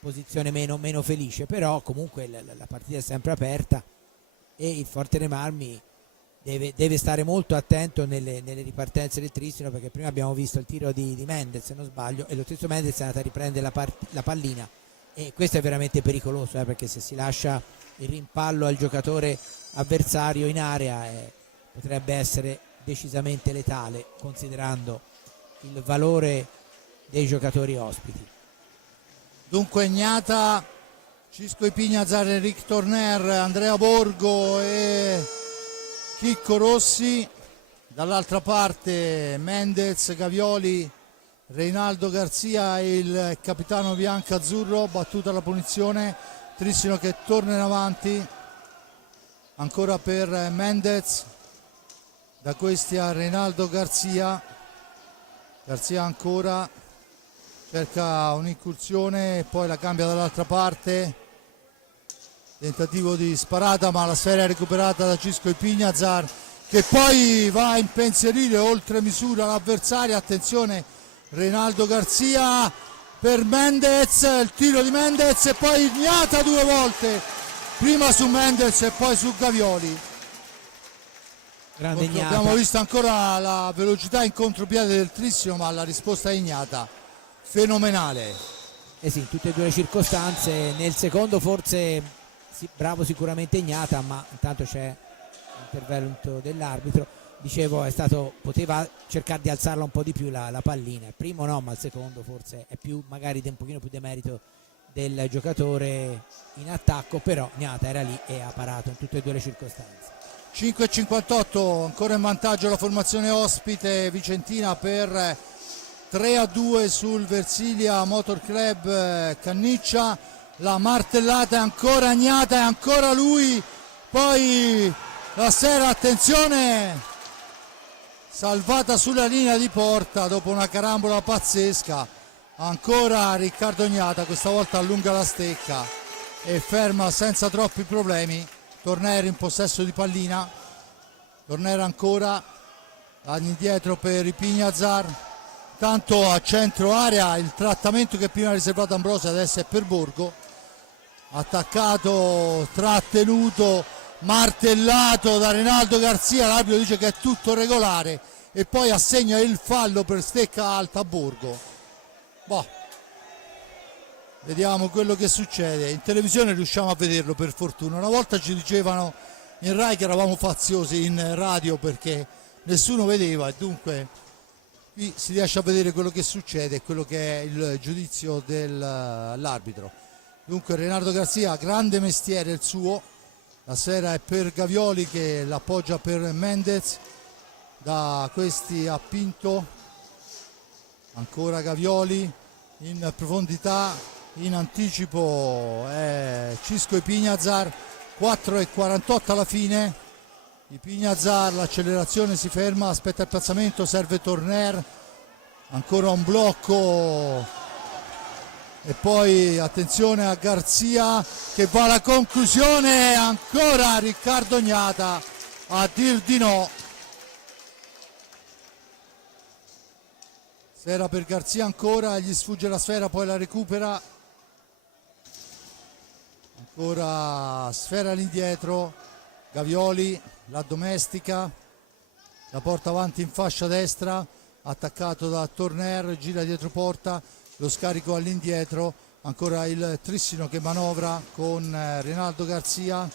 posizione meno felice, però comunque la partita è sempre aperta e il Forte dei Marmi deve stare molto attento nelle ripartenze del Tristino, perché prima abbiamo visto il tiro di Mendez, se non sbaglio, e lo stesso Mendez è andato a riprendere la pallina, e questo è veramente pericoloso, perché se si lascia il rimpallo al giocatore avversario in area potrebbe essere decisamente letale, considerando il valore dei giocatori ospiti. Dunque Ignata, Cisco Ipignazar, Enric Torner, Andrea Borgo e Chicco Rossi, dall'altra parte Mendez, Gavioli, Reinaldo Garzia e il capitano bianco-azzurro. Battuta la punizione, Tristino che torna in avanti, ancora per Mendez, da questi a Reinaldo Garzia ancora, cerca un'incursione e poi la cambia dall'altra parte, tentativo di sparata ma la sfera è recuperata da Cisco Ipignazar, che poi va a impensierire oltre misura l'avversario. Attenzione, Reinaldo Garzia per Mendez, il tiro di Mendez e poi Ignata due volte, prima su Mendez e poi su Gavioli. Grande Ignata. Abbiamo visto ancora la velocità in contropiede del Tristino, ma la risposta è Ignata fenomenale. Sì, in tutte e due le circostanze. Nel secondo forse sì, bravo sicuramente Ignata, ma intanto c'è l'intervento dell'arbitro. Dicevo, poteva cercare di alzarla un po' di più la pallina. Il primo no, ma il secondo forse è più magari un pochino più demerito del giocatore in attacco, però Ignata era lì e ha parato in tutte e due le circostanze. 5:58, ancora in vantaggio la formazione ospite vicentina per 3-2 sul Versilia Motor Club Canniccia. La martellata è ancora Ignata, è ancora lui, poi la sera, attenzione, salvata sulla linea di porta dopo una carambola pazzesca. Ancora Riccardo Ignata, questa volta allunga la stecca e ferma senza troppi problemi. Torner in possesso di pallina, Torner ancora all'indietro per Ipignazar, tanto a centro area il trattamento che prima ha riservato Ambrosio adesso è per Borgo, attaccato, trattenuto, martellato da Reinaldo Garzia, l'arbitro dice che è tutto regolare e poi assegna il fallo per stecca alta a Borgo. Vediamo quello che succede. In televisione riusciamo a vederlo, per fortuna. Una volta ci dicevano in Rai che eravamo faziosi, in radio perché nessuno vedeva, e dunque qui si riesce a vedere quello che succede e quello che è il giudizio dell'arbitro. Dunque Reinaldo Garzia, grande mestiere il suo. La sera è per Gavioli che l'appoggia per Mendez, da questi a Pinto, ancora Gavioli in profondità, in anticipo è Cisco Ipignazar. 4:48 alla fine, Ipignazar, l'accelerazione si ferma, aspetta il piazzamento, serve Torner, ancora un blocco e poi attenzione a Garzia che va alla conclusione, ancora Riccardo Ignata a dir di no. Sfera per Garzia ancora, gli sfugge la sfera, poi la recupera, ancora sfera all'indietro, Gavioli la domestica, la porta avanti in fascia destra, attaccato da Torner, gira dietro porta, lo scarico all'indietro, ancora il Tristino che manovra con Reinaldo Garzia,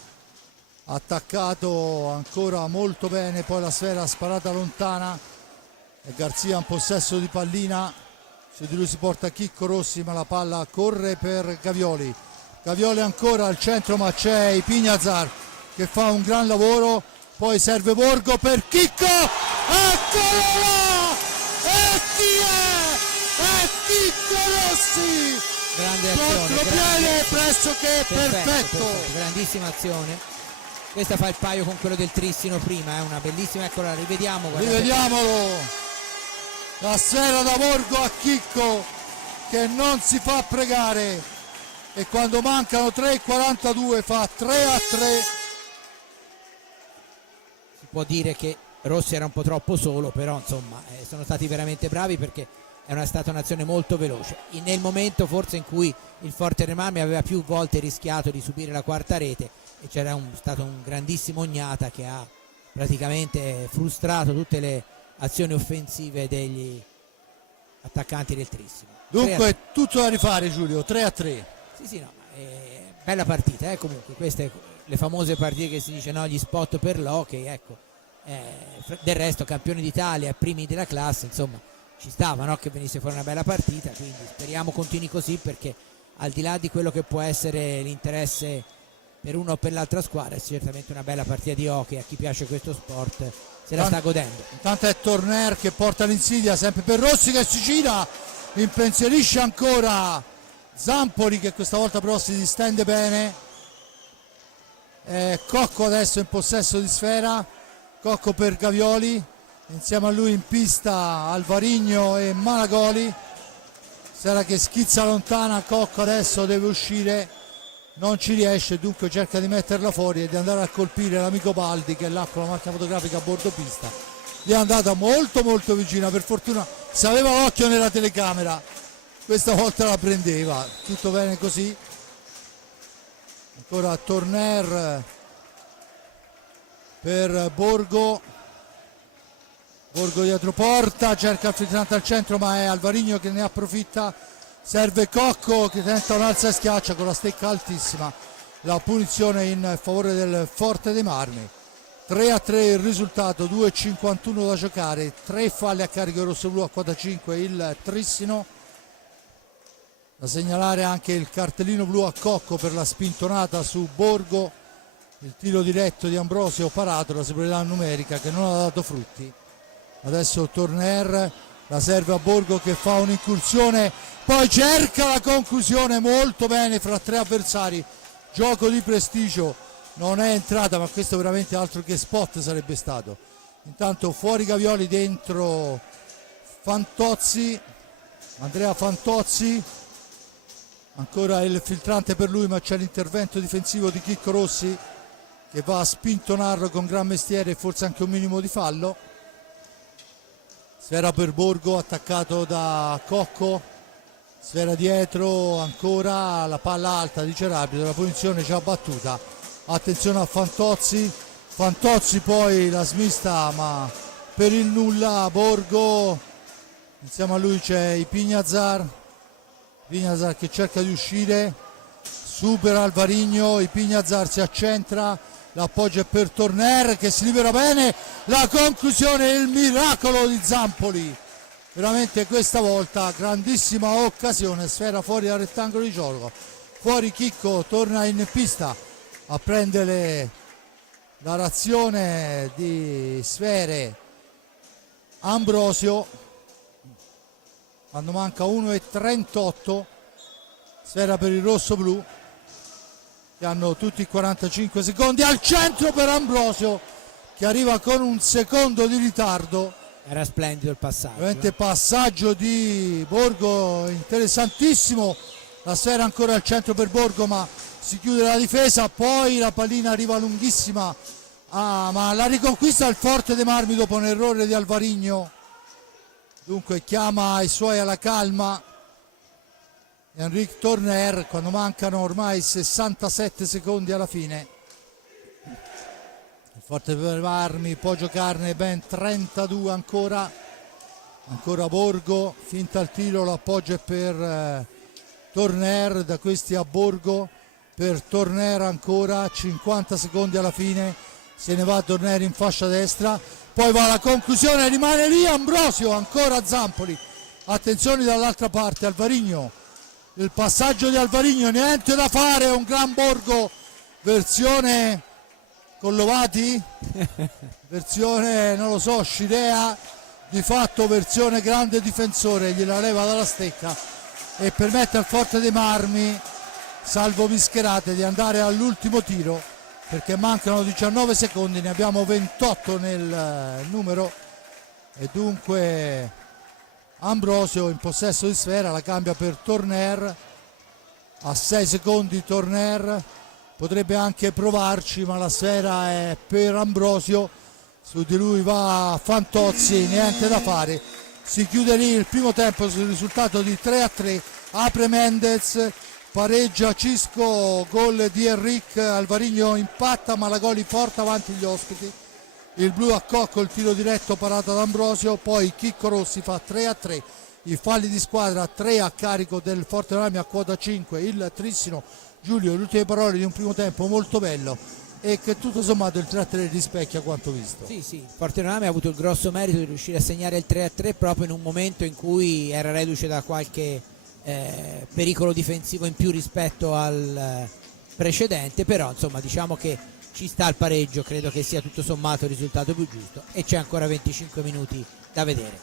attaccato ancora molto bene, poi la sfera sparata lontana e Garzia in possesso di pallina, su di lui si porta Chicco Rossi ma la palla corre per Gavioli. Gavioli ancora al centro ma c'è Ipignazar che fa un gran lavoro, poi serve Borgo per Chicco, eccolo là! E chi è Chicco Rossi, grande azione, contropiede pressoché perfetto. Grandissima azione, questa fa il paio con quello del Tristino prima, è una bellissima, eccola, rivediamo, rivediamolo, la sfera da Borgo a Chicco che non si fa pregare e quando mancano 3:42 fa 3-3. Si può dire che Rossi era un po' troppo solo, però insomma sono stati veramente bravi perché stata un'azione molto veloce. Nel momento forse in cui il Forte dei Marmi aveva più volte rischiato di subire la quarta rete e c'era stato un grandissimo Ognata che ha praticamente frustrato tutte le azioni offensive degli attaccanti del Trissimo. Dunque tutto da rifare, Giulio, 3-3. Sì, no, bella partita, comunque queste le famose partite che si dice no, gli spot per l'hockey, ecco. Del resto campioni d'Italia, primi della classe, insomma ci stava, no, che venisse fuori una bella partita, quindi speriamo continui così, perché al di là di quello che può essere l'interesse per una o per l'altra squadra è certamente una bella partita di hockey. A chi piace questo sport se la sta godendo. Intanto è Torner che porta l'insidia sempre per Rossi, che si gira, impensierisce ancora Zampoli, che questa volta però si distende bene. Cocco adesso in possesso di sfera, Cocco per Gavioli, insieme a lui in pista Alvarigno e Malagoli. Sfera che schizza lontana, Cocco adesso deve uscire, non ci riesce, dunque cerca di metterla fuori e di andare a colpire l'amico Baldi, che è là con la macchina fotografica a bordo pista. Gli è andata molto molto vicina, per fortuna se aveva l'occhio nella telecamera questa volta la prendeva. Tutto bene così. Ancora Torner per Borgo dietro porta, cerca il filtrante al centro, ma è Alvarigno che ne approfitta. Serve Cocco che tenta un'alza e schiaccia con la stecca altissima. La punizione in favore del Forte dei Marmi. 3-3 il risultato, 2:51 da giocare, 3 falli a carico rossoblu a quota 5 il Trissino. Da segnalare anche il cartellino blu a Cocco per la spintonata su Borgo, il tiro diretto di Ambrosio parato, la superiorità numerica che non ha dato frutti. Adesso Torner la serve a Borgo che fa un'incursione, poi cerca la conclusione molto bene fra 3 avversari, gioco di prestigio, non è entrata, ma questo veramente altro che spot sarebbe stato. Intanto fuori Gavioli, dentro Fantozzi, Andrea Fantozzi, ancora il filtrante per lui, ma c'è l'intervento difensivo di Chicco Rossi che va a spintonarlo con gran mestiere e forse anche un minimo di fallo. Sfera per Borgo, attaccato da Cocco, sfera dietro, ancora la palla alta, dice l'arbitro, la punizione già battuta. Attenzione a Fantozzi, Fantozzi poi la smista ma per il nulla. Borgo, insieme a lui c'è Ipignazar che cerca di uscire, supera Alvarigno, Ipignazar si accentra, l'appoggio è per Torner che si libera bene, la conclusione, il miracolo di Zampoli, veramente questa volta grandissima occasione. Sfera fuori dal rettangolo di gioco, fuori Chicco, torna in pista a prendere la razione di sfere Ambrosio quando manca 1:38. Sfera per il rosso blu che hanno tutti i 45 secondi, al centro per Ambrosio che arriva con un secondo di ritardo. Era splendido il passaggio. Veramente passaggio di Borgo interessantissimo. La sfera ancora al centro per Borgo, ma si chiude la difesa, poi la pallina arriva lunghissima, ma la riconquista il Forte dei Marmi dopo un errore di Alvarigno. Dunque chiama i suoi alla calma Enric Torner quando mancano ormai 67 secondi alla fine. Il Forte dei Marmi può giocarne ben 32 ancora. Borgo, finta il tiro, l'appoggio è per Torner, da questi a Borgo, per Torner ancora, 50 secondi alla fine, se ne va Torner in fascia destra, poi va alla conclusione, rimane lì Ambrosio, ancora Zampoli, attenzione dall'altra parte, Alvarigno, il passaggio di Alvarigno, niente da fare, un gran Borgo, versione Collovati, versione non lo so, Scirea, di fatto versione grande difensore, gliela leva dalla stecca e permette al Forte dei Marmi, salvo Mischerate, di andare all'ultimo tiro perché mancano 19 secondi, ne abbiamo 28 nel numero e dunque Ambrosio in possesso di sfera, la cambia per Torner, a 6 secondi Torner, potrebbe anche provarci ma la sfera è per Ambrosio, su di lui va Fantozzi, niente da fare, Si chiude lì il primo tempo sul risultato di 3-3. Apre Mendez, pareggia Cisco, gol di Enric, Alvarinho impatta, Malagoli porta avanti gli ospiti. Il blu accocco il tiro diretto parato ad Ambrosio, poi Chicco Rossi fa 3-3. I falli di squadra 3 a carico del Forte Nami a quota 5. Il Trissino. Giulio, le ultime parole di un primo tempo molto bello e che tutto sommato il 3-3 rispecchia quanto visto. Sì, sì, il Pordenone ha avuto il grosso merito di riuscire a segnare il 3-3 proprio in un momento in cui era reduce da qualche pericolo difensivo in più rispetto al precedente, però insomma diciamo che ci sta il pareggio, credo che sia tutto sommato il risultato più giusto e c'è ancora 25 minuti da vedere.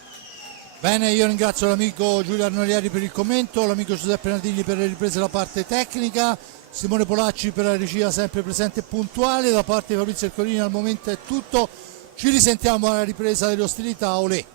Bene, io ringrazio l'amico Giulio Arnolieri per il commento, l'amico Giuseppe Nardini per le riprese della parte tecnica, Simone Polacci per la regia sempre presente e puntuale, da parte di Fabrizio Ercolini al momento è tutto, ci risentiamo alla ripresa delle ostilità, olè!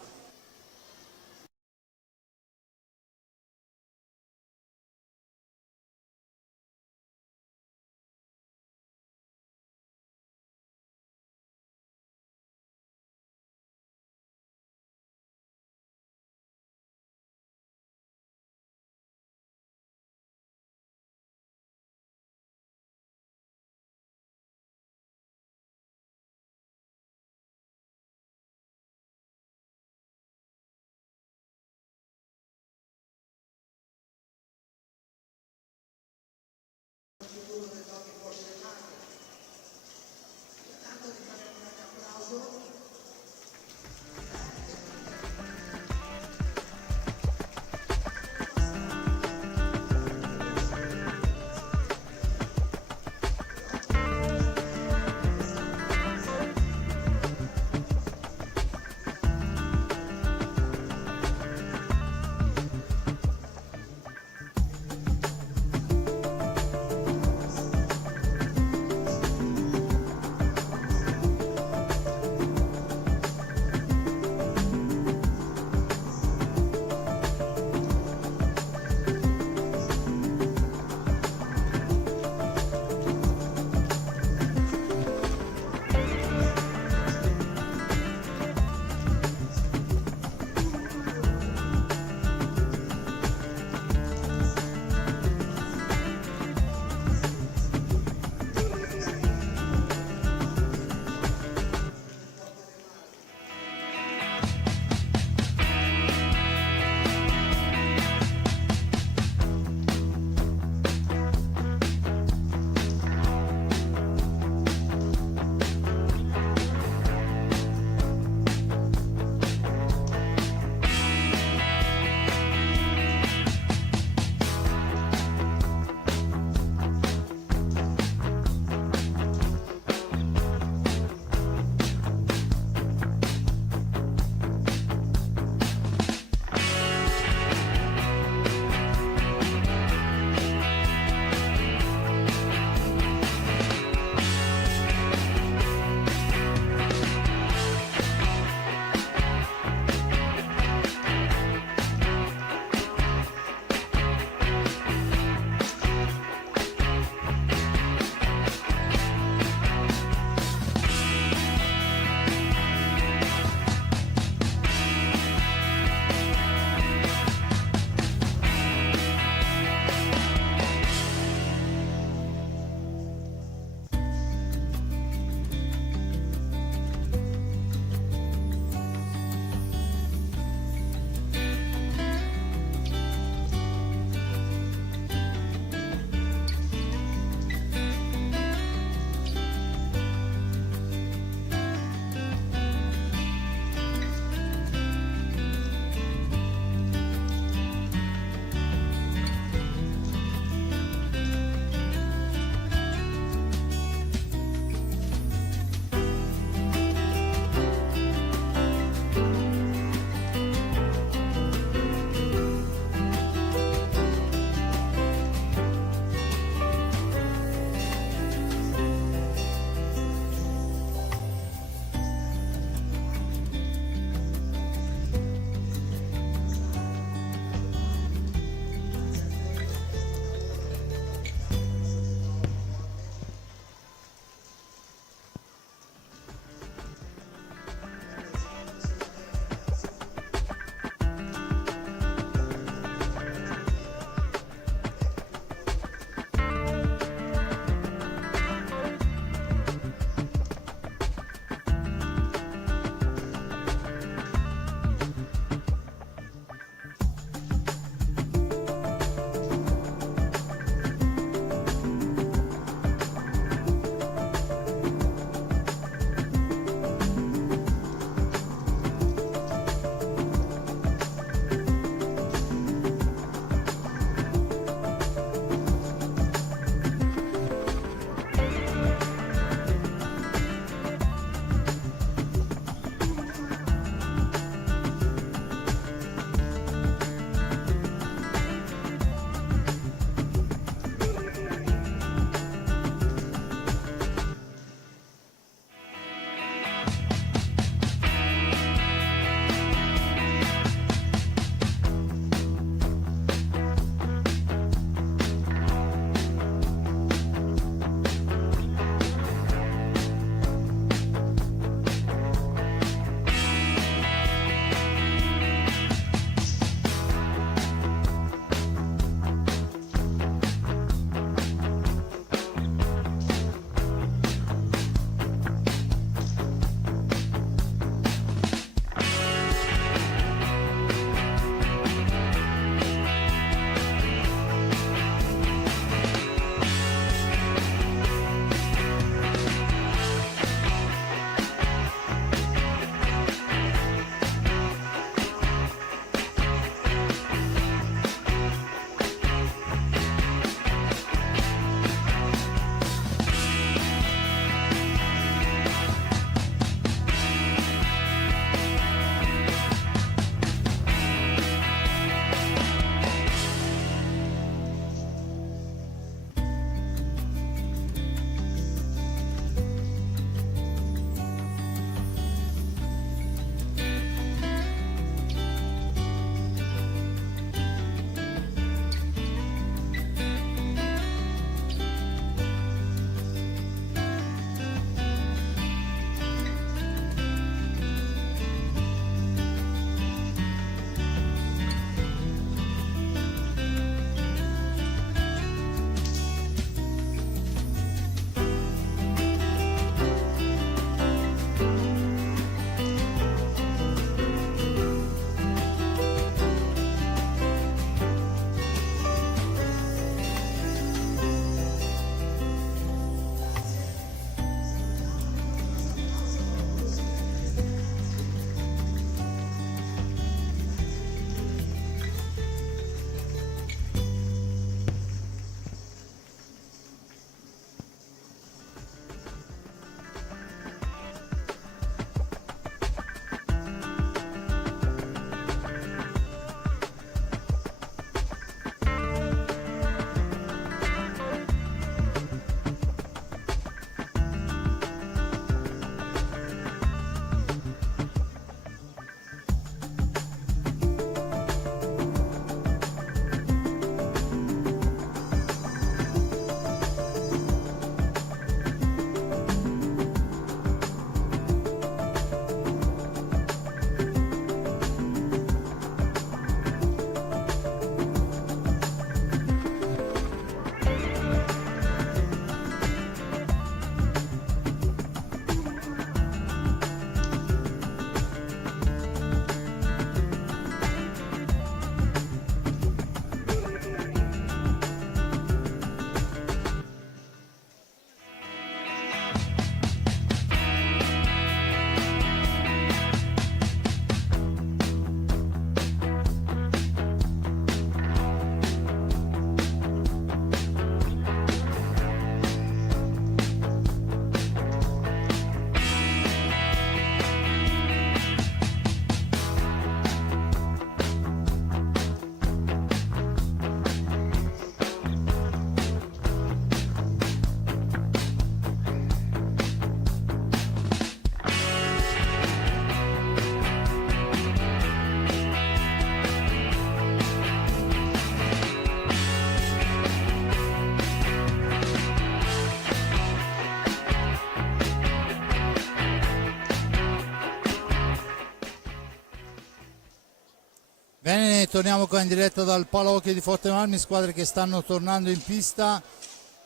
Bene, torniamo qua in diretta dal Palo Hockey di Forte dei Marmi, squadre che stanno tornando in pista.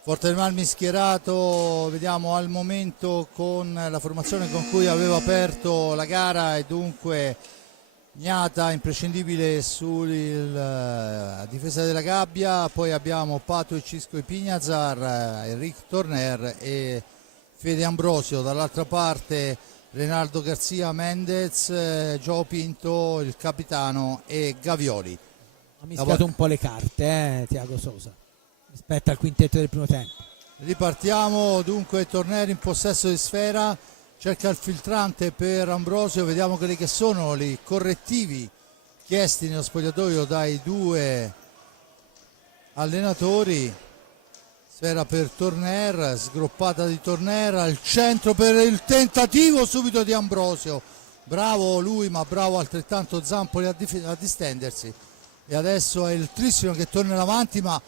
Forte dei Marmi schierato, vediamo al momento con la formazione con cui aveva aperto la gara e dunque Gnata imprescindibile sulla difesa della gabbia, poi abbiamo Pato e Cisco e Pignazar, Enric Torner e Fede Ambrosio, dall'altra parte Renaldo Garzia, Mendez, Gio Pinto, il capitano e Gavioli. Ha mischiato un po' le carte, Tiago Sosa, rispetto al quintetto del primo tempo. Ripartiamo, dunque Torner in possesso di sfera, cerca il filtrante per Ambrosio, vediamo quelli che sono i correttivi chiesti nello spogliatoio dai due allenatori. Sfera per Torner, sgroppata di Torner, al centro per il tentativo subito di Ambrosio, bravo lui ma bravo altrettanto Zampoli a distendersi, e adesso è il Trissino che torna avanti, ma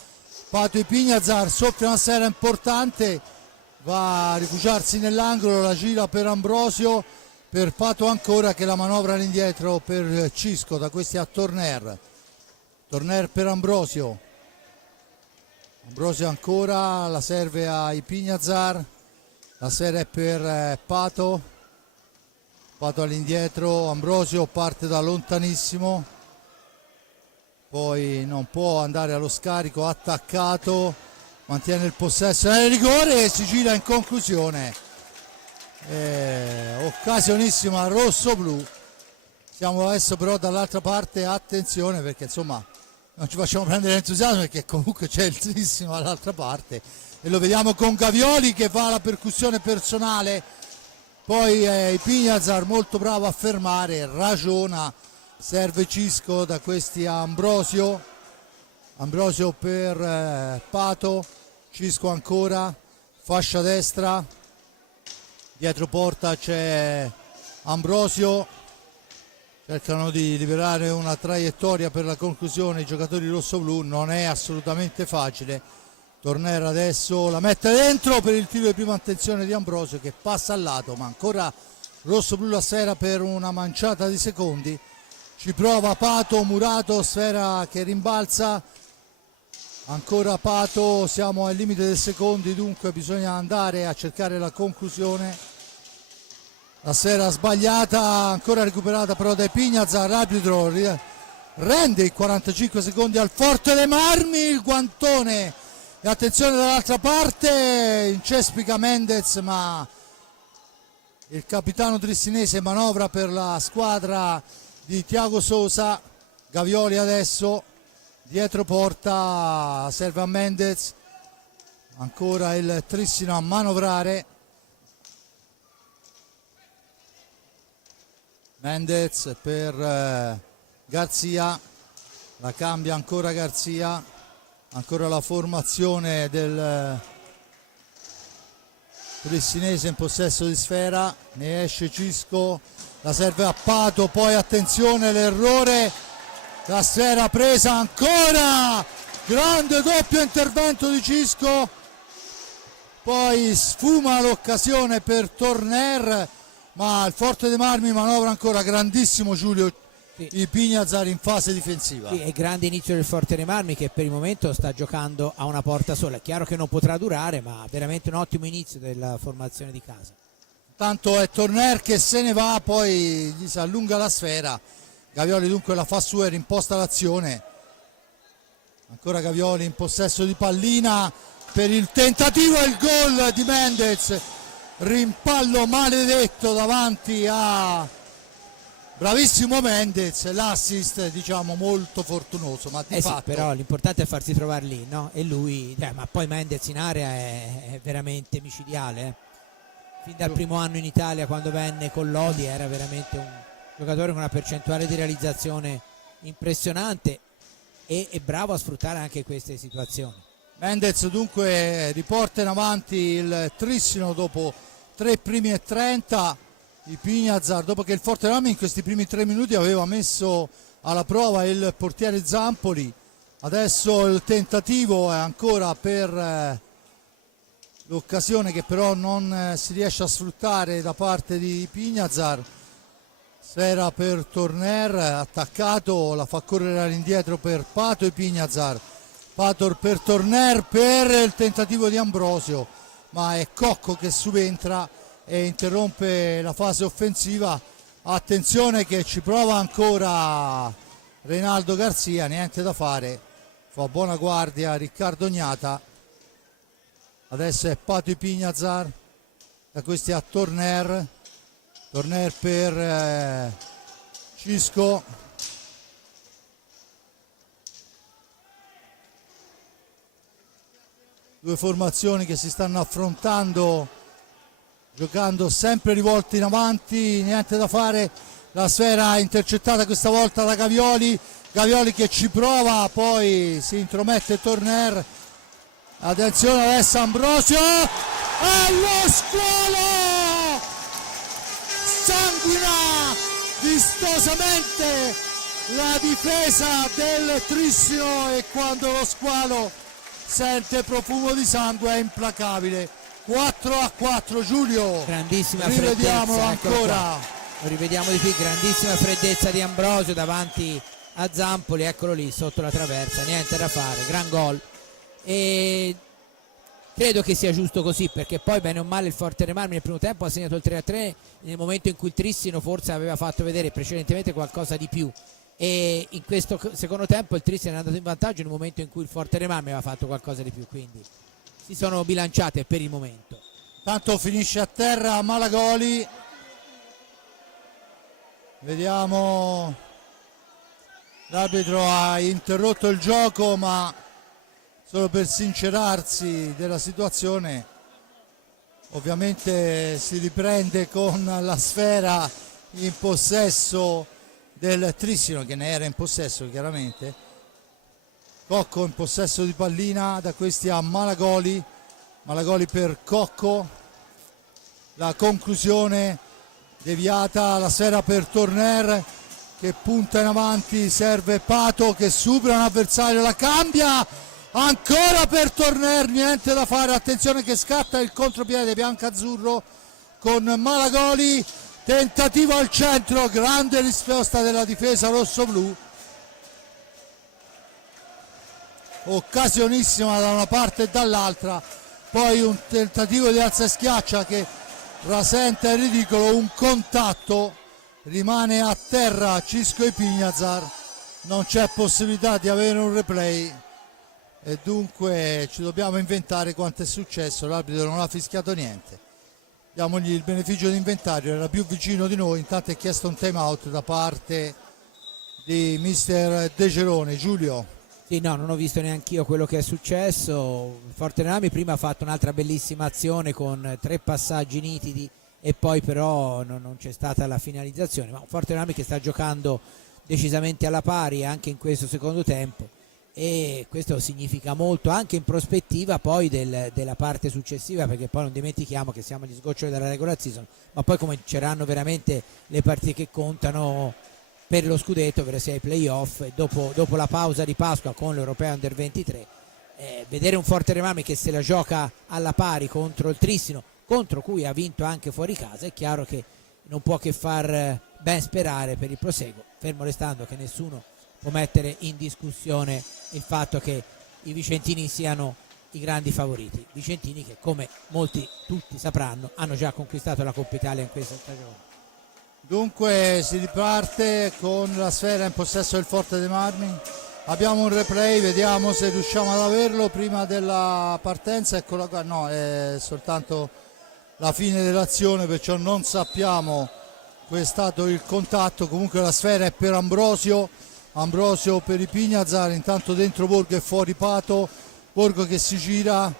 Pato e Pignazar soffia una sera importante, va a rifugiarsi nell'angolo, la gira per Ambrosio, per Pato ancora che la manovra all'indietro per Cisco, da questi a Torner. Torner per Ambrosio, Ambrosio ancora, la serve ai Pignazar, la serie è per Pato, Pato all'indietro, Ambrosio parte da lontanissimo, poi non può andare allo scarico, attaccato, mantiene il possesso nel rigore e si gira in conclusione. Occasionissima rosso-blu. Siamo adesso però dall'altra parte, attenzione perché insomma non ci facciamo prendere l'entusiasmo perché comunque c'è il Trissino dall'altra parte e lo vediamo con Gavioli che fa la percussione personale, poi Pignazar molto bravo a fermare, ragiona, serve Cisco, da questi a Ambrosio, Ambrosio per Pato, Cisco ancora, fascia destra, dietro porta c'è Ambrosio, cercano di liberare una traiettoria per la conclusione i giocatori rossoblu, non è assolutamente facile. Torner adesso la mette dentro per il tiro di prima attenzione di Ambrosio che passa al lato, ma ancora rossoblu la sfera per una manciata di secondi. Ci prova Pato, Murato, sfera che rimbalza, ancora Pato, siamo al limite dei secondi, dunque bisogna andare a cercare la conclusione. La sfera sbagliata, ancora recuperata però dai Pignazar, l'arbitro rende i 45 secondi al Forte dei Marmi, il guantone, e attenzione dall'altra parte, incespica Mendez ma il capitano tristinese manovra per la squadra di Tiago Sosa. Gavioli adesso dietro porta, serve a Mendez, ancora il Trissino a manovrare, Mendez per Garzia, la cambia ancora Garzia, ancora la formazione del tristinese in possesso di sfera, ne esce Cisco, la serve a Pato, poi attenzione l'errore, la sfera presa ancora, grande doppio intervento di Cisco, poi sfuma l'occasione per Torner, ma il Forte dei Marmi manovra ancora, grandissimo Giulio, sì. I Pignazar in fase difensiva. Sì, è grande inizio del Forte dei Marmi che per il momento sta giocando a una porta sola, è chiaro che non potrà durare ma veramente un ottimo inizio della formazione di casa. Tanto è Torner che se ne va, poi gli si allunga la sfera, Gavioli dunque la fa sua e rimposta l'azione, ancora Gavioli in possesso di pallina per il tentativo e il gol di Mendez, rimpallo maledetto davanti a bravissimo Mendez, l'assist diciamo molto fortunoso, ma di fatto sì, però l'importante è farsi trovare lì, no? E lui, ma poi Mendez in area è veramente micidiale, fin dal primo anno in Italia quando venne con l'Odi era veramente un giocatore con una percentuale di realizzazione impressionante e è bravo a sfruttare anche queste situazioni. Mendez dunque riporta in avanti il Trissino dopo 3 primi e 30, i Pignazar dopo che il Forte Marmi in questi primi 3 minuti aveva messo alla prova il portiere Zampoli, adesso il tentativo è ancora per l'occasione che però non si riesce a sfruttare da parte di Pignazar, sfera per Torner, attaccato, la fa correre all'indietro per Pato e Pignazar. Pator per Torner, per il tentativo di Ambrosio, ma è Cocco che subentra e interrompe la fase offensiva. Attenzione che ci prova ancora Reinaldo Garzia, niente da fare, fa buona guardia Riccardo Gnata. Adesso è Pato e Pignazar, da questi a Torner per Cisco. Due formazioni che si stanno affrontando, giocando sempre rivolti in avanti, niente da fare. La sfera intercettata questa volta da Gavioli, Gavioli che ci prova, poi si intromette Torner. Attenzione adesso Ambrosio, allo squalo! Sanguina vistosamente la difesa del Trissino e quando lo squalo sente profumo di sangue è implacabile. 4-4 Giulio, grandissima rivediamolo freddezza, ancora, lo rivediamo di qui, grandissima freddezza di Ambrosio davanti a Zampoli, eccolo lì sotto la traversa, niente da fare, gran gol. E credo che sia giusto così, perché poi bene o male il Forte dei Marmi nel primo tempo ha segnato il 3-3 nel momento in cui il Trissino forse aveva fatto vedere precedentemente qualcosa di più, e in questo secondo tempo il Trissino è andato in vantaggio nel momento in cui il Forte dei Marmi aveva fatto qualcosa di più, quindi si sono bilanciate per il momento. tanto finisce a terra Malagoli, vediamo, l'arbitro ha interrotto il gioco ma solo per sincerarsi della situazione. Ovviamente si riprende con la sfera in possesso del Trissino, che ne era in possesso chiaramente. Cocco in possesso di pallina, da questi a Malagoli, Malagoli per Cocco, la conclusione deviata, la sfera per Torner che punta in avanti, serve Pato che supera un avversario, la cambia, ancora per Torner, niente da fare, attenzione che scatta il contropiede biancazzurro con Malagoli, tentativo al centro, grande risposta della difesa rossoblù, occasionissima da una parte e dall'altra, poi un tentativo di alza e schiaccia che rasenta il ridicolo, un contatto, rimane a terra Cisco e Pignazar, non c'è possibilità di avere un replay e dunque ci dobbiamo inventare quanto è successo, l'arbitro non ha fischiato niente, diamogli il beneficio d'inventario, era più vicino di noi, intanto è chiesto un time out da parte di mister De Gerone. Giulio? Sì, no, non ho visto neanche io quello che è successo. Il Forte dei Marmi prima ha fatto un'altra bellissima azione con 3 passaggi nitidi e poi però non c'è stata la finalizzazione, ma un Forte dei Marmi che sta giocando decisamente alla pari anche in questo secondo tempo, e questo significa molto anche in prospettiva poi della parte successiva, perché poi non dimentichiamo che siamo agli sgoccioli della regular season, ma poi cominceranno veramente le partite che contano per lo scudetto, ovvero sia i playoff, e dopo la pausa di Pasqua con l'Europeo Under 23, vedere un Forte dei Marmi che se la gioca alla pari contro il Trissino, contro cui ha vinto anche fuori casa, è chiaro che non può che far ben sperare per il proseguo, fermo restando che nessuno può mettere in discussione il fatto che i vicentini siano i grandi favoriti, vicentini che come tutti sapranno hanno già conquistato la Coppa Italia in questa stagione. Dunque si riparte con la sfera in possesso del Forte dei Marmi, abbiamo un replay, vediamo se riusciamo ad averlo prima della partenza, eccola qua, no, è soltanto la fine dell'azione, perciò non sappiamo qual è stato il contatto. Comunque la sfera è per Ambrosio, Ambrosio per i Pignazar, intanto dentro Borgo e fuori Pato, Borgo che si gira,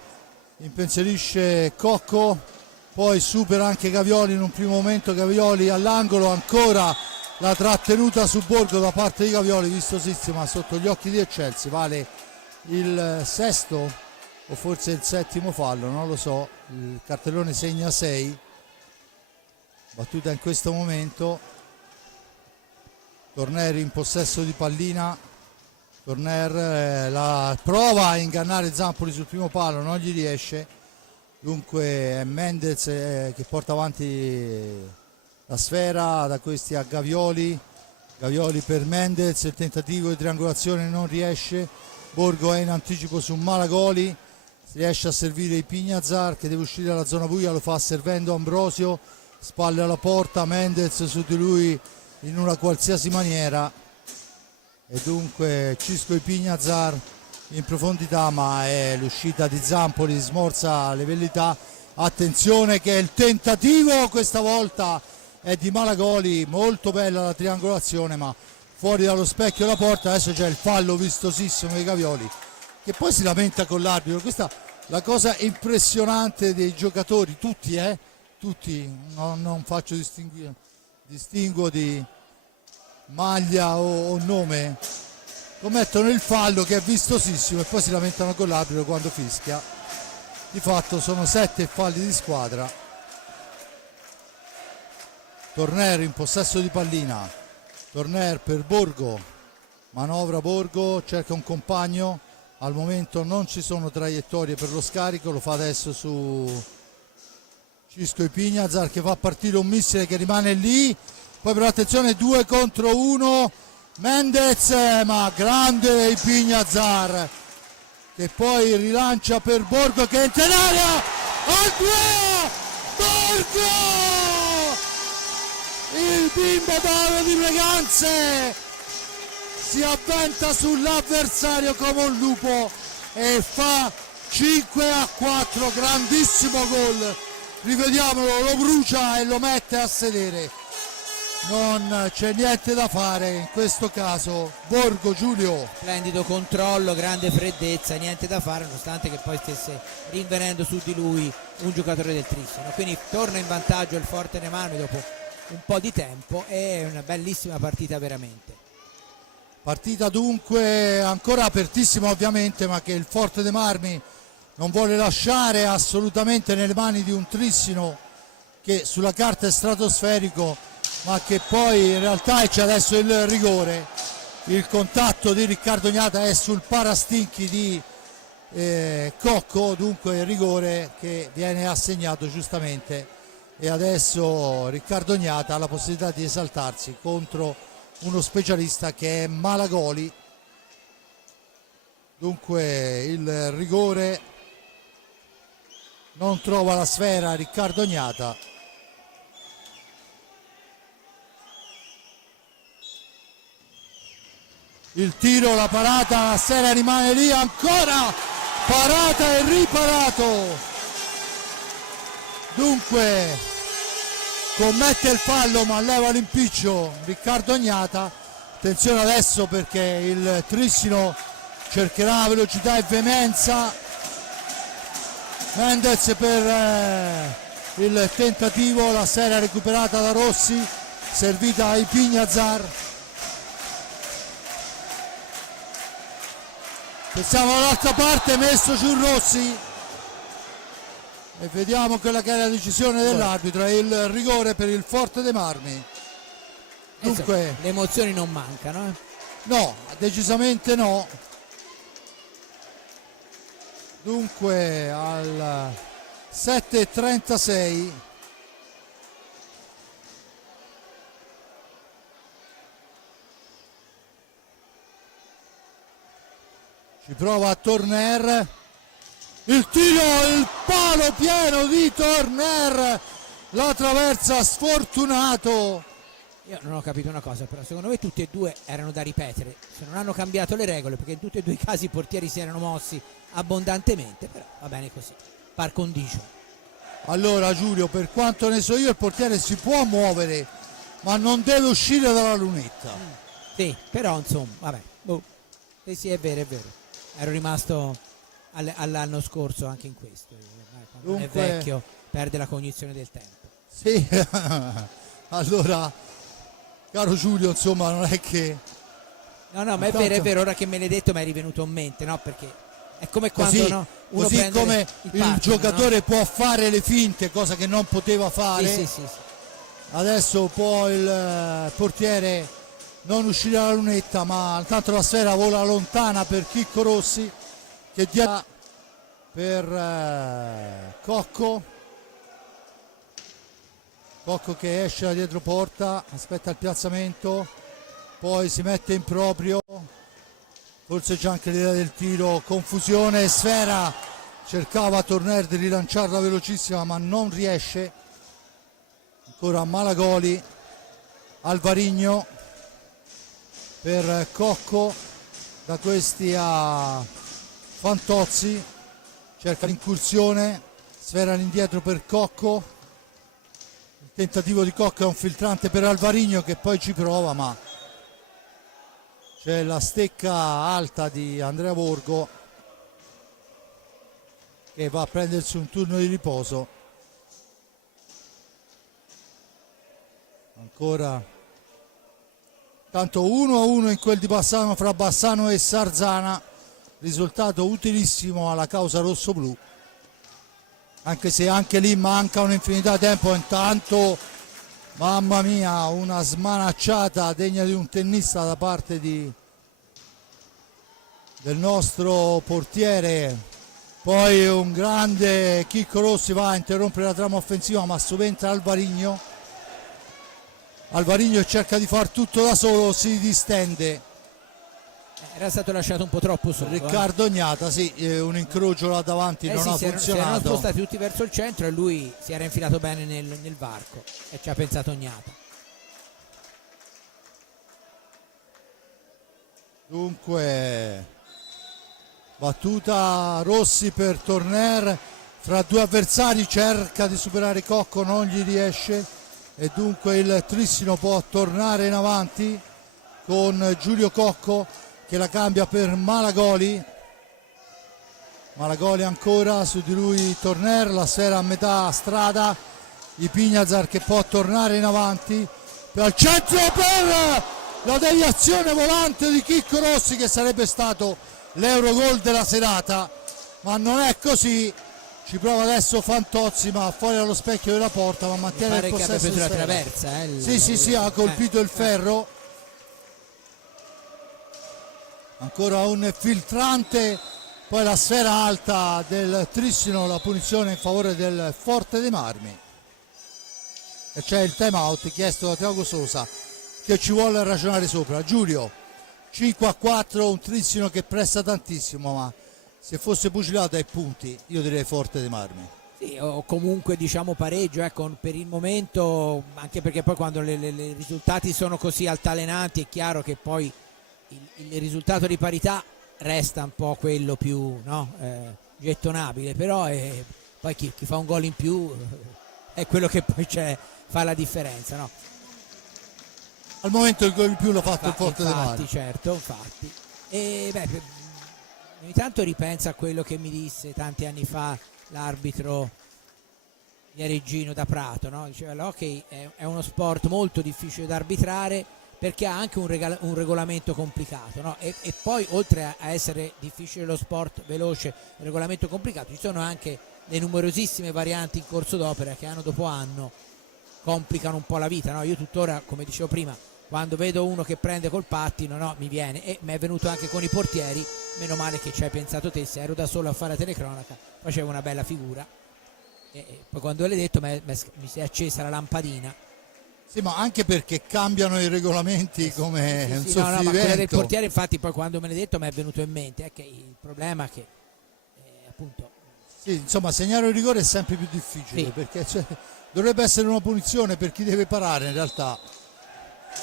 impensierisce Cocco, poi supera anche Gavioli in un primo momento, Gavioli all'angolo, ancora la trattenuta su Borgo da parte di Gavioli, vistosissima sotto gli occhi di Eccelsi, vale il sesto o forse il settimo fallo, non lo so, il cartellone segna 6, battuta in questo momento, Torner in possesso di pallina, Torner la prova a ingannare Zampoli sul primo palo, non gli riesce. Dunque è Mendez che porta avanti la sfera da questi a Gavioli, Gavioli per Mendez, il tentativo di triangolazione non riesce, Borgo è in anticipo su Malagoli, si riesce a servire Ipignazar che deve uscire dalla zona buia, lo fa servendo Ambrosio, spalle alla porta, Mendez su di lui in una qualsiasi maniera e dunque Cisco Ipignazar in profondità, ma è l'uscita di Zampoli, smorza le velleità. Attenzione che il tentativo questa volta è di Malagoli, molto bella la triangolazione ma fuori dallo specchio della porta. Adesso c'è il fallo vistosissimo dei Gavioli che poi si lamenta con l'arbitro. Questa è la cosa impressionante dei giocatori, tutti, non faccio distinguo di maglia o nome, commettono il fallo che è vistosissimo e poi si lamentano con l'arbitro quando fischia. Di fatto sono 7 falli di squadra. Torner in possesso di pallina, Torner per Borgo, manovra Borgo, cerca un compagno, al momento non ci sono traiettorie per lo scarico, lo fa adesso su Cisco Ipignazar che fa partire un missile che rimane lì, poi però attenzione 2 contro 1, Mendez, ma grande Ipignazar che poi rilancia per Borgo che entra in area al 2, Borgo, il bimbo d'oro di Breganze si avventa sull'avversario come un lupo e fa 5-4, grandissimo gol, rivediamolo, lo brucia e lo mette a sedere. Non c'è niente da fare in questo caso. Borgo, Giulio. Splendido controllo, grande freddezza, niente da fare nonostante che poi stesse rinvenendo su di lui un giocatore del Trissino. Quindi torna in vantaggio il Forte dei Marmi dopo un po' di tempo. È una bellissima partita veramente. Partita dunque ancora apertissima ovviamente, ma che il Forte dei Marmi non vuole lasciare assolutamente nelle mani di un Trissino che sulla carta è stratosferico, ma che poi in realtà c'è adesso il rigore. Il contatto di Riccardo Gnata è sul parastinchi di Cocco, dunque il rigore che viene assegnato giustamente e adesso Riccardo Gnata ha la possibilità di esaltarsi contro uno specialista che è Malagoli. Dunque il rigore non trova la sfera Riccardo Gnata. Il tiro, la parata, la sfera rimane lì ancora, parata e riparato. Dunque commette il fallo ma leva l'impiccio Riccardo Gnata. Attenzione adesso perché il Trissino cercherà velocità e veemenza. Mendez per il tentativo, la sfera recuperata da Rossi, servita a Ipignazar. Pensiamo all'altra parte, messo su Rossi e vediamo quella che è la decisione dell'arbitro, è il rigore per il Forte dei Marmi. Dunque le emozioni non mancano, no, decisamente no. Dunque al 7:36 ci prova Torner, il tiro, il palo pieno di Torner, la traversa sfortunato. Io non ho capito una cosa, però secondo me tutti e due erano da ripetere, se non hanno cambiato le regole, perché in tutti e due i casi i portieri si erano mossi abbondantemente, però va bene così, par condicio. Allora Giulio, per quanto ne so io, il portiere si può muovere ma non deve uscire dalla lunetta. Sì, però insomma, vabbè, sì, è vero, ero rimasto all'anno scorso anche in questo. Quando Dunque, è vecchio perde la cognizione del tempo. Sì, allora caro Giulio, insomma non è che... No, ma è vero, ora che me l'hai detto mi è rivenuto in mente, no? Perché è come quando così, no, uno così prende come il il partner, giocatore no? può fare le finte, cosa che non poteva fare, Sì. adesso può il portiere non uscire dalla lunetta, ma intanto la sfera vola lontana per Chicco Rossi che dia per Cocco. Cocco che esce da dietro porta, aspetta il piazzamento, poi si mette in proprio, forse c'è anche l'idea del tiro, confusione, Sfera cercava Torner di rilanciarla velocissima ma non riesce, ancora Malagoli, Alvarigno per Cocco, da questi a Fantozzi, cerca l'incursione, Sfera all'indietro per Cocco, il tentativo di Cocco è un filtrante per Alvarigno che poi ci prova, ma c'è la stecca alta di Andrea Borgo che va a prendersi un turno di riposo. Ancora tanto 1-1 in quel di Bassano, fra Bassano e Sarzana, risultato utilissimo alla causa rossoblù, anche se anche lì manca un'infinità di tempo. Intanto, mamma mia, una smanacciata degna di un tennista da parte del nostro portiere, poi un grande Chicco Rossi va a interrompere la trama offensiva, ma subentra Alvarigno cerca di far tutto da solo, si distende Era stato lasciato un po' troppo solo. Riccardo Ognata, sì, un incrocio là davanti non ha si erano funzionato. spostati tutti verso il centro e lui si era infilato bene nel varco e ci ha pensato Ognata. Dunque battuta Rossi per Torner fra due avversari, cerca di superare Cocco, non gli riesce e dunque il Trissino può tornare in avanti con Giulio Cocco che la cambia per Malagoli ancora, su di lui Torner, la Sfera a metà strada, Ipignazar che può tornare in avanti al centro per la deviazione volante di Chicco Rossi che sarebbe stato l'Eurogol della serata, ma non è così. Ci prova adesso Fantozzi, ma fuori dallo specchio della porta, ma mantiene il possesso. Che la traversa, sì, ha colpito il ferro. Ancora un filtrante, poi la sfera alta del Trissino, la punizione in favore del Forte dei Marmi. E c'è il time out chiesto da Tiago Sosa che ci vuole ragionare sopra. Giulio, 5-4, un Trissino che pressa tantissimo, ma se fosse pugilato ai punti io direi Forte dei Marmi. Sì, o comunque diciamo pareggio, per il momento, anche perché poi quando i risultati sono così altalenanti è chiaro che poi il risultato di parità resta un po' quello più gettonabile, però poi chi fa un gol in più è quello che poi fa la differenza, no? Al momento il gol in più l'ha fatto il Forte dei Marmi. Certo, infatti. E ogni tanto ripenso a quello che mi disse tanti anni fa l'arbitro Iareggino da Prato, no? Diceva l'hockey è uno sport molto difficile da arbitrare perché ha anche un regolamento complicato, no? E poi oltre a essere difficile lo sport veloce, il regolamento complicato, ci sono anche le numerosissime varianti in corso d'opera che anno dopo anno complicano un po' la vita, no? Io tuttora, come dicevo prima, quando vedo uno che prende col pattino, mi viene, e mi è venuto anche con i portieri, meno male che ci hai pensato te, se ero da solo a fare la telecronaca facevo una bella figura e poi quando l'hai detto mi si è accesa la lampadina. Sì, ma anche perché cambiano i regolamenti come un soffivento. No, ma quella del portiere infatti poi quando me l'hai detto mi è venuto in mente che il problema è che appunto sì, insomma segnare un rigore è sempre più difficile, perché dovrebbe essere una punizione per chi deve parare in realtà.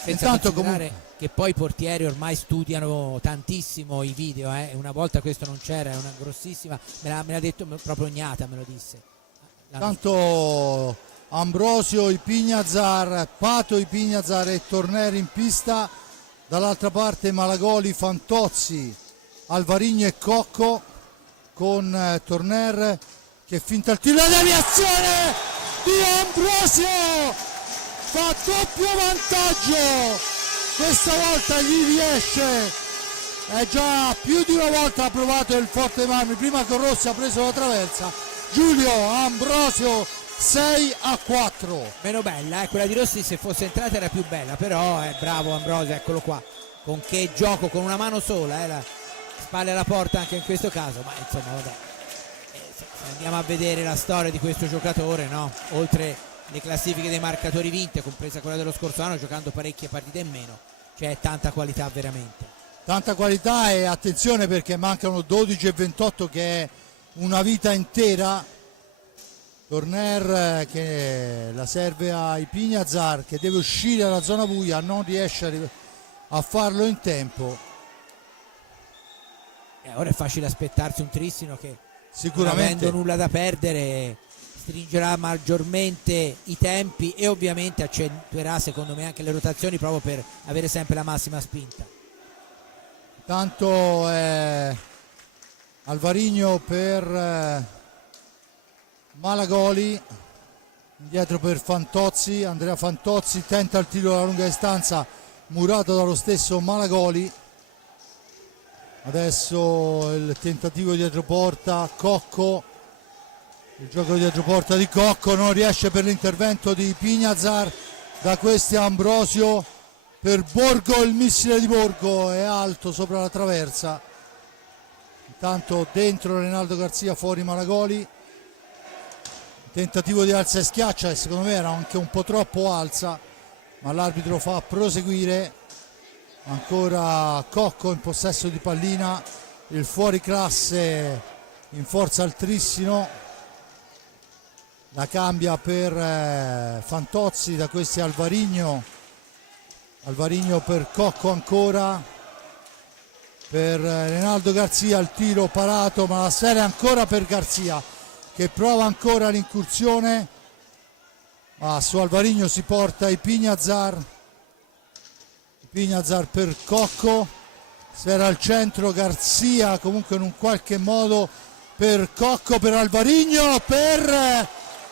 Senza considerare che poi i portieri ormai studiano tantissimo i video, una volta questo non c'era, è una grossissima, me l'ha detto proprio Ognata, me lo disse. Tanto Ambrosio, Ipignazar, Pato, Ipignazar e Torner in pista, dall'altra parte Malagoli, Fantozzi, Alvarigno e Cocco con Torner che finta il tiro, la deviazione di Ambrosio, fa doppio vantaggio, questa volta gli riesce, è già più di una volta ha provato il Forte dei Marmi, prima con Rossi ha preso la traversa. Giulio Ambrosio 6-4. Meno bella, quella di Rossi se fosse entrata era più bella, però è bravo Ambrosio, eccolo qua, con che gioco, con una mano sola, la spalle alla porta anche in questo caso, ma insomma vabbè, se andiamo a vedere la storia di questo giocatore, no? Oltre le classifiche dei marcatori vinte, compresa quella dello scorso anno, giocando parecchie partite in meno. C'è tanta qualità veramente. Tanta qualità, e attenzione perché mancano 12 e 28, che è una vita intera. Torner che la serve ai Pignazar, che deve uscire dalla zona buia, non riesce a farlo in tempo. E ora è facile aspettarsi un Trissino che, Sicuramente, non avendo nulla da perdere, stringerà maggiormente i tempi e ovviamente accentuerà secondo me anche le rotazioni, proprio per avere sempre la massima spinta. tanto Alvarino per Malagoli, indietro per Fantozzi. Andrea Fantozzi tenta il tiro alla lunga distanza, murato dallo stesso Malagoli. Adesso il tentativo dietro porta, Cocco, il gioco dietro porta di Cocco, non riesce per l'intervento di Pignazar. Da questi Ambrosio per Borgo, il missile di Borgo è alto sopra la traversa. Intanto dentro Reinaldo Garzia, fuori Malagoli. Tentativo di alza e schiaccia, e secondo me era anche un po' troppo alza, ma l'arbitro fa proseguire. Ancora Cocco in possesso di pallina, il fuoriclasse in forza al Trissino. La cambia per Fantozzi, da questi Alvarino per Cocco, ancora per Reinaldo Garzia, il tiro parato, ma la sfera è ancora per Garzia, che prova ancora l'incursione, ma su Alvarino si porta i Pignazar per Cocco, sfera al centro, Garzia comunque in un qualche modo per Cocco, per Alvarino, per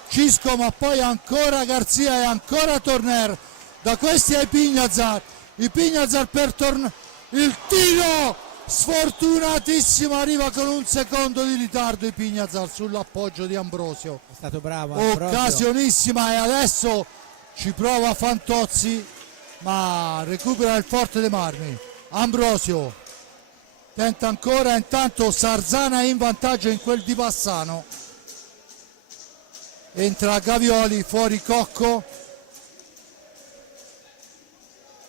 Cisco, ma poi ancora Garzia e ancora Torner. Da questi ai Pignazar, i Pignazar per Torner, il tiro sfortunatissimo, arriva con un secondo di ritardo i Pignazar sull'appoggio di Ambrosio. È stato bravo Ambrosio. Occasionissima, e adesso ci prova Fantozzi, ma recupera il Forte dei Marmi. Ambrosio tenta ancora, intanto Sarzana è in vantaggio in quel di Bassano. Entra Gavioli, fuori Cocco,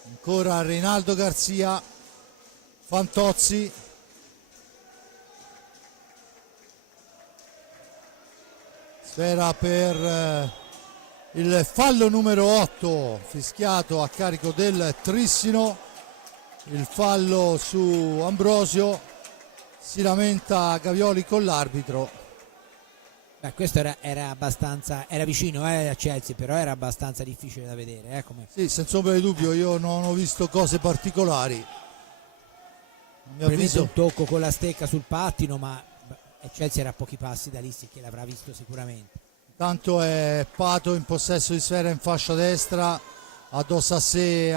ancora Reinaldo Garzia, Fantozzi, sfera per il fallo numero 8 fischiato a carico del Trissino, il fallo su Ambrosio. Si lamenta Gavioli con l'arbitro. Questo era abbastanza, era vicino a Chelsea, però era abbastanza difficile da vedere. Come... Sì, senza ombra di dubbio, io non ho visto cose particolari. Probabilmente un tocco con la stecca sul pattino, ma Chelsea era a pochi passi da lì, sì, che l'avrà visto sicuramente. Tanto è Pato in possesso di sfera in fascia destra, addosso a sé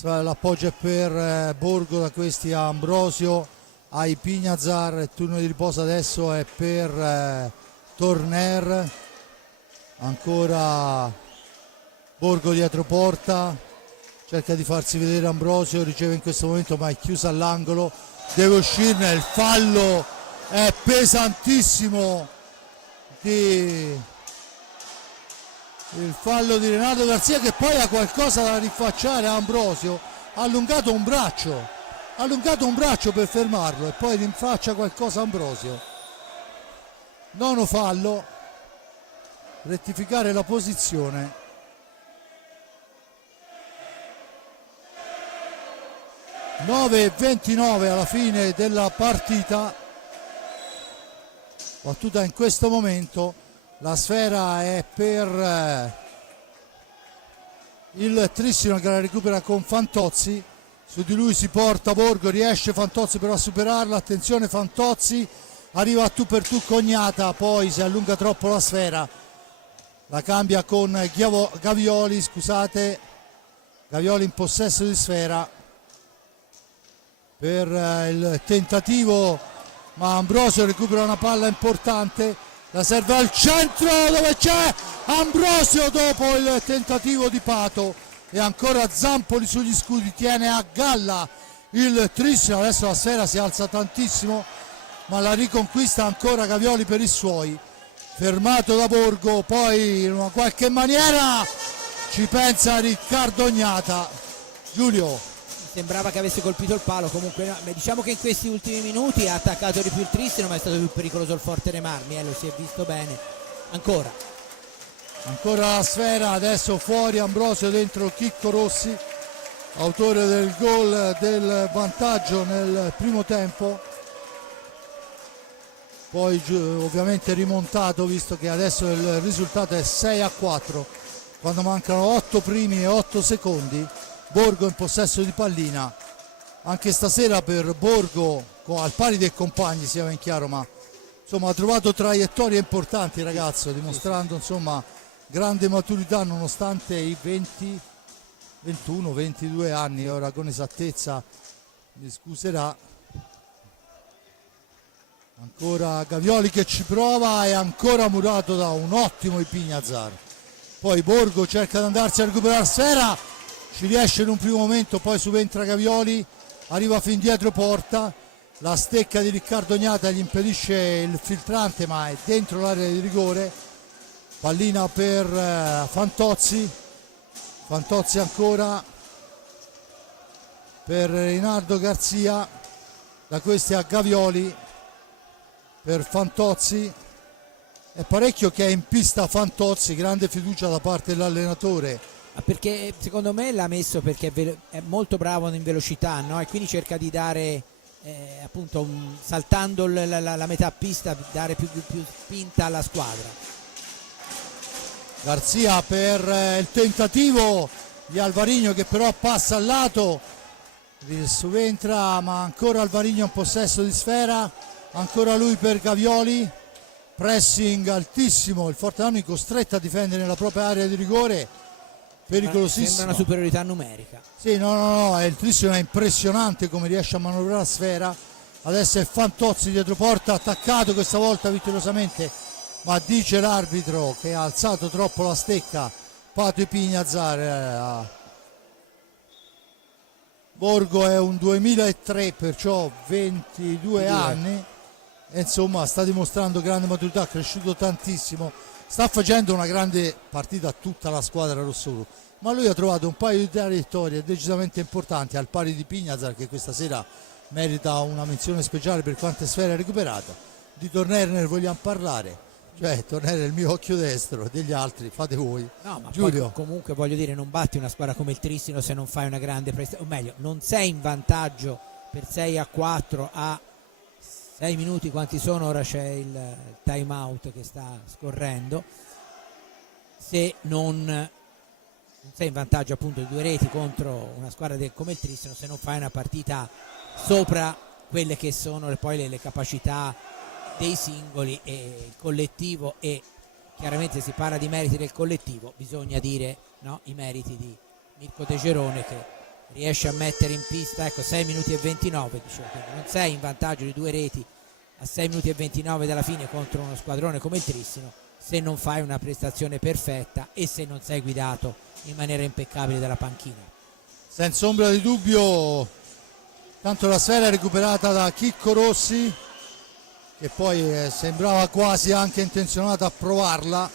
l'appoggio è per Borgo, da questi a Ambrosio, ai Pignazar. Il turno di riposo adesso è per Torner, ancora Borgo dietro porta, cerca di farsi vedere Ambrosio, riceve in questo momento ma è chiusa all'angolo, deve uscirne. Il fallo è pesantissimo, il fallo di Renato Garzia, che poi ha qualcosa da rifacciare a Ambrosio. Ha allungato un braccio per fermarlo e poi rinfaccia qualcosa Ambrosio. Nono fallo, rettificare la posizione. Nove e 29 alla fine della partita. Battuta in questo momento, la sfera è per il Trissino, che la recupera con Fantozzi. Su di lui si porta Borgo, riesce Fantozzi però a superarla. Attenzione, Fantozzi arriva a tu per tu Cognata, poi si allunga troppo la sfera, la cambia con Gavioli, scusate, Gavioli in possesso di sfera per il tentativo, ma Ambrosio recupera una palla importante, la serve al centro dove c'è Ambrosio dopo il tentativo di Pato, e ancora Zampoli sugli scudi, tiene a galla il Trissino. Adesso la sfera si alza tantissimo, ma la riconquista ancora Gavioli per i suoi. fermato da Borgo, poi in una qualche maniera ci pensa Riccardo Ognata. Giulio. Sembrava che avesse colpito il palo, comunque no. Diciamo che in questi ultimi minuti ha attaccato di più il Tristino, ma è stato più pericoloso il Forte dei Marmi, lo si è visto bene. Ancora la sfera, adesso fuori Ambrosio, dentro Chicco Rossi, autore del gol del vantaggio nel primo tempo, poi ovviamente rimontato, visto che adesso il risultato è 6-4 quando mancano 8 primi e 8 secondi. Borgo in possesso di pallina, anche stasera per Borgo al pari dei compagni, sia ben chiaro, ma insomma ha trovato traiettorie importanti il ragazzo, dimostrando insomma grande maturità nonostante i 21-22 anni. Ora con esattezza mi scuserà. Ancora Gavioli che ci prova, e ancora murato da un ottimo Ipignazar. Poi Borgo cerca di andarsi a recuperare la sfera, ci riesce in un primo momento, poi subentra Gavioli, arriva fin dietro porta, la stecca di Riccardo Ognata gli impedisce il filtrante, ma è dentro l'area di rigore. Pallina per Fantozzi ancora per Reinaldo Garzia, da questi a Gavioli per Fantozzi. È parecchio che è in pista Fantozzi, grande fiducia da parte dell'allenatore. Perché secondo me l'ha messo perché è molto bravo in velocità, no? E quindi cerca di dare appunto saltando la metà pista, dare più spinta alla squadra. Garzia per il tentativo di Alvarino, che però passa al lato, subentra, ma ancora Alvarino in possesso di sfera, ancora lui per Gavioli, pressing altissimo, il Forte costretto a difendere nella propria area di rigore, pericolosissimo. Sembra una superiorità numerica. Sì, no, il Tristino è impressionante come riesce a manovrare la sfera. Adesso è Fantozzi dietro porta, attaccato questa volta vittoriosamente, ma dice l'arbitro che ha alzato troppo la stecca Pato Ipignazar. Borgo è un 2003, perciò 22 anni, e insomma sta dimostrando grande maturità, è cresciuto tantissimo, sta facendo una grande partita tutta la squadra rossoro, ma lui ha trovato un paio di traiettorie decisamente importanti, al pari di Pignazar, che questa sera merita una menzione speciale per quante sfere ha recuperato. Di Torner ne vogliamo parlare, cioè Torner è il mio occhio destro, degli altri fate voi. No, ma Giulio. poi, comunque voglio dire, non batti una squadra come il Tristino se non fai una grande prestazione, o meglio, non sei in vantaggio per 6-4 a 6 minuti, quanti sono? Ora c'è il time out che sta scorrendo. Se non sei in vantaggio appunto di 2 reti contro una squadra come il Tristino, se non fai una partita sopra quelle che sono poi le capacità dei singoli e il collettivo, e chiaramente si parla di meriti del collettivo, bisogna dire no, i meriti di Mirko Tegerone, che riesce a mettere in pista 6 minuti e 29, dicevo, quindi non sei in vantaggio di 2 reti a 6 minuti e 29 dalla fine contro uno squadrone come il Tristino se non fai una prestazione perfetta e se non sei guidato in maniera impeccabile dalla panchina. Senza ombra di dubbio, tanto la sfera è recuperata da Chicco Rossi, che poi sembrava quasi anche intenzionato a provarla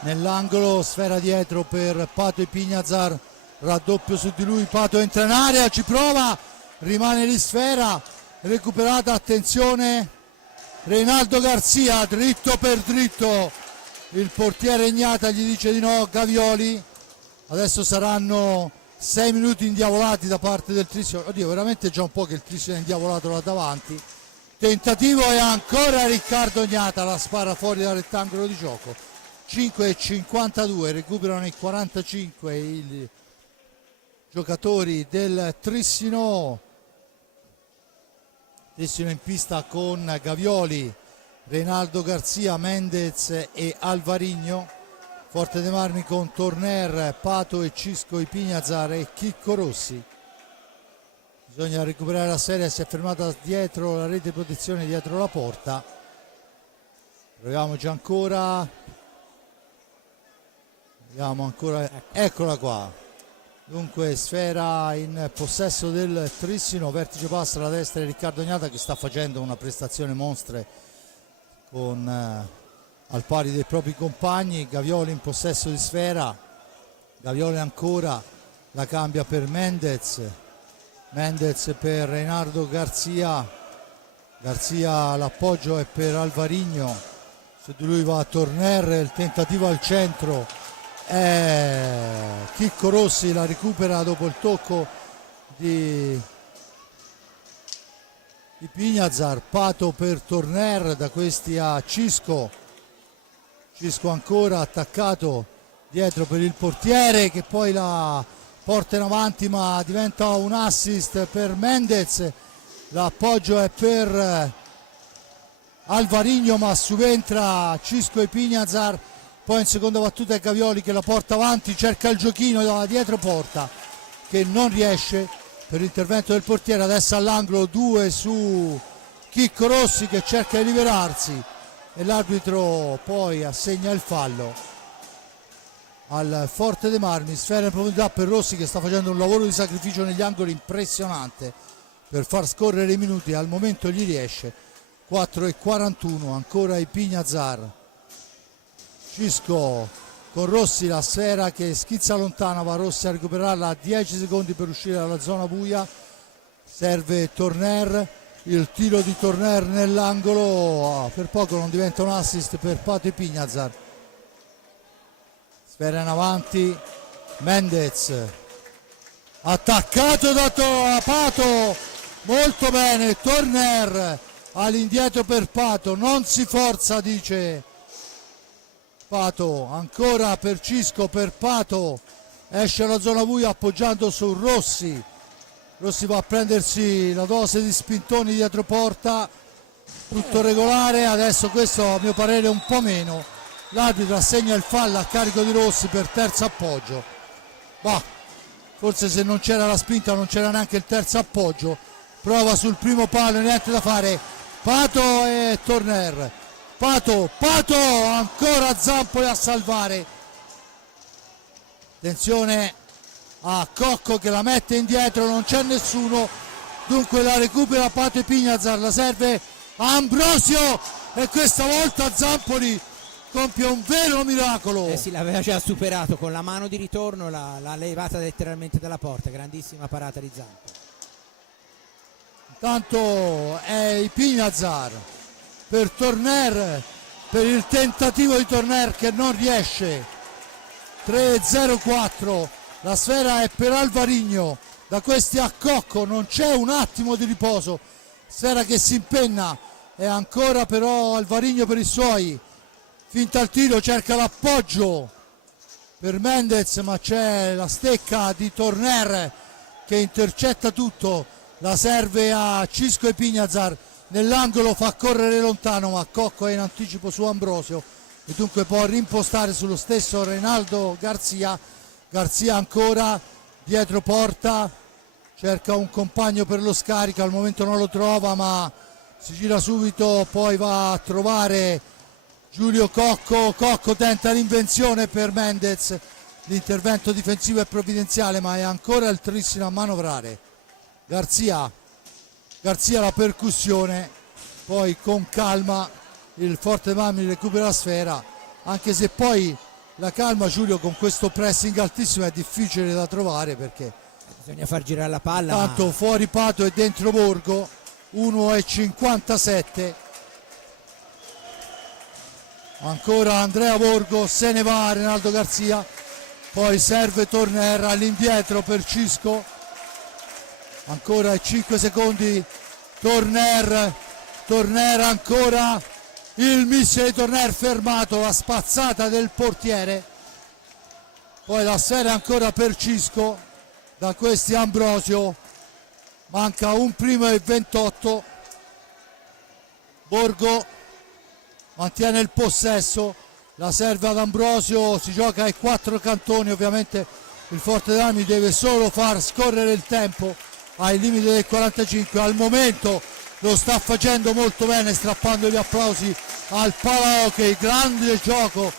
nell'angolo. Sfera dietro per Pato Ipignazar, raddoppio su di lui, Pato entra in area, ci prova, rimane lì sfera recuperata, attenzione Reinaldo Garzia, dritto per dritto, il portiere Ognata gli dice di no, Gavioli. Adesso saranno 6 minuti indiavolati da parte del Tristino. Oddio, veramente già un po' che il Tristino è indiavolato là davanti. Tentativo, e ancora Riccardo Ognata la spara fuori dal rettangolo di gioco. 5:52, recuperano i 45 i giocatori del Tristino. Tristino in pista con Gavioli, Reinaldo Garzia, Mendez e Alvarino. Forte dei Marmi con Torner, Pato e Cisco Ipignazar e Chicco Rossi. Bisogna recuperare la serie, si è fermata dietro la rete di protezione, dietro la porta. Proviamoci ancora. Vediamo ancora, eccola qua. Dunque sfera in possesso del Tristino, vertice passa alla destra di Riccardo Ognata, che sta facendo una prestazione monstre con al pari dei propri compagni. Gavioli in possesso di sfera, Gavioli ancora, la cambia per Mendez per Reinaldo Garzia, l'appoggio è per Alvarinho, su di lui va Torner, il tentativo al centro, Chicco Rossi la recupera dopo il tocco di Pignazar. Pato per Torner, da questi a Cisco ancora attaccato dietro per il portiere che poi la porta in avanti, ma diventa un assist per Mendez. L'appoggio è per Alvarinho, ma subentra Cisco e Pignazar. Poi in seconda battuta è Gavioli che la porta avanti, cerca il giochino da dietro porta che non riesce per l'intervento del portiere. Adesso all'angolo 2 su Chicco Rossi che cerca di liberarsi e l'arbitro poi assegna il fallo al Forte dei Marmi. Sfera in profondità per Rossi che sta facendo un lavoro di sacrificio negli angoli impressionante per far scorrere i minuti, al momento gli riesce. 4:41 ancora i Pignazar. Cisco con Rossi, la sfera che schizza lontana, va Rossi a recuperarla a 10 secondi per uscire dalla zona buia. Serve Torner, il tiro di Torner nell'angolo, per poco non diventa un assist per Pato e Pignazar. Sfera in avanti, Mendez attaccato da Pato, molto bene, Torner all'indietro per Pato, non si forza, dice Pato, ancora per Cisco, per Pato, esce alla zona buia appoggiando su Rossi. Rossi va a prendersi la dose di spintoni dietro porta, tutto regolare. Adesso questo a mio parere un po' meno, l'arbitro assegna il fallo a carico di Rossi per terzo appoggio. Forse se non c'era la spinta non c'era neanche il terzo appoggio. Prova sul primo palo, niente da fare, Pato e Torner. Pato, ancora Zampoli a salvare. Attenzione a Cocco che la mette indietro, non c'è nessuno, dunque la recupera Pato e Pignazar, la serve a Ambrosio e questa volta Zampoli compie un vero miracolo. Sì, l'aveva già superato con la mano di ritorno, l'ha levata letteralmente dalla porta, grandissima parata di Zampoli. Intanto è i Pignazar per Torner, per il tentativo di Torner che non riesce. 3-0-4, la sfera è per Alvarinho, da questi a Cocco, non c'è un attimo di riposo, sfera che si impenna, e ancora però Alvarinho per i suoi, finta il tiro, cerca l'appoggio per Mendez, ma c'è la stecca di Torner che intercetta tutto, la serve a Cisco e Pignazar, nell'angolo fa correre lontano, ma Cocco è in anticipo su Ambrosio e dunque può rimpostare sullo stesso Reinaldo Garzia. Garzia ancora dietro porta, cerca un compagno per lo scarico, al momento non lo trova ma si gira subito, poi va a trovare Giulio Cocco. Cocco tenta l'invenzione per Mendez, l'intervento difensivo è provvidenziale ma è ancora il Trissino a manovrare. Garzia la percussione, poi con calma il Forte Marmi recupera la sfera, anche se poi la calma, Giulio, con questo pressing altissimo è difficile da trovare perché bisogna far girare la palla. Tanto fuori Pato e dentro Borgo. 1:57, ancora Andrea Borgo, se ne va Reinaldo Garzia, poi serve Torner all'indietro per Cisco, ancora 5 secondi, Torner ancora, il missile di Torner fermato, la spazzata del portiere, poi la sfera ancora per Cisco, da questi Ambrosio, manca un primo e 28, Borgo mantiene il possesso, la serve ad Ambrosio, si gioca ai 4 cantoni, ovviamente il Forte dei Marmi deve solo far scorrere il tempo ai limiti del 45, al momento lo sta facendo molto bene, strappando gli applausi al Palahockey, grande gioco,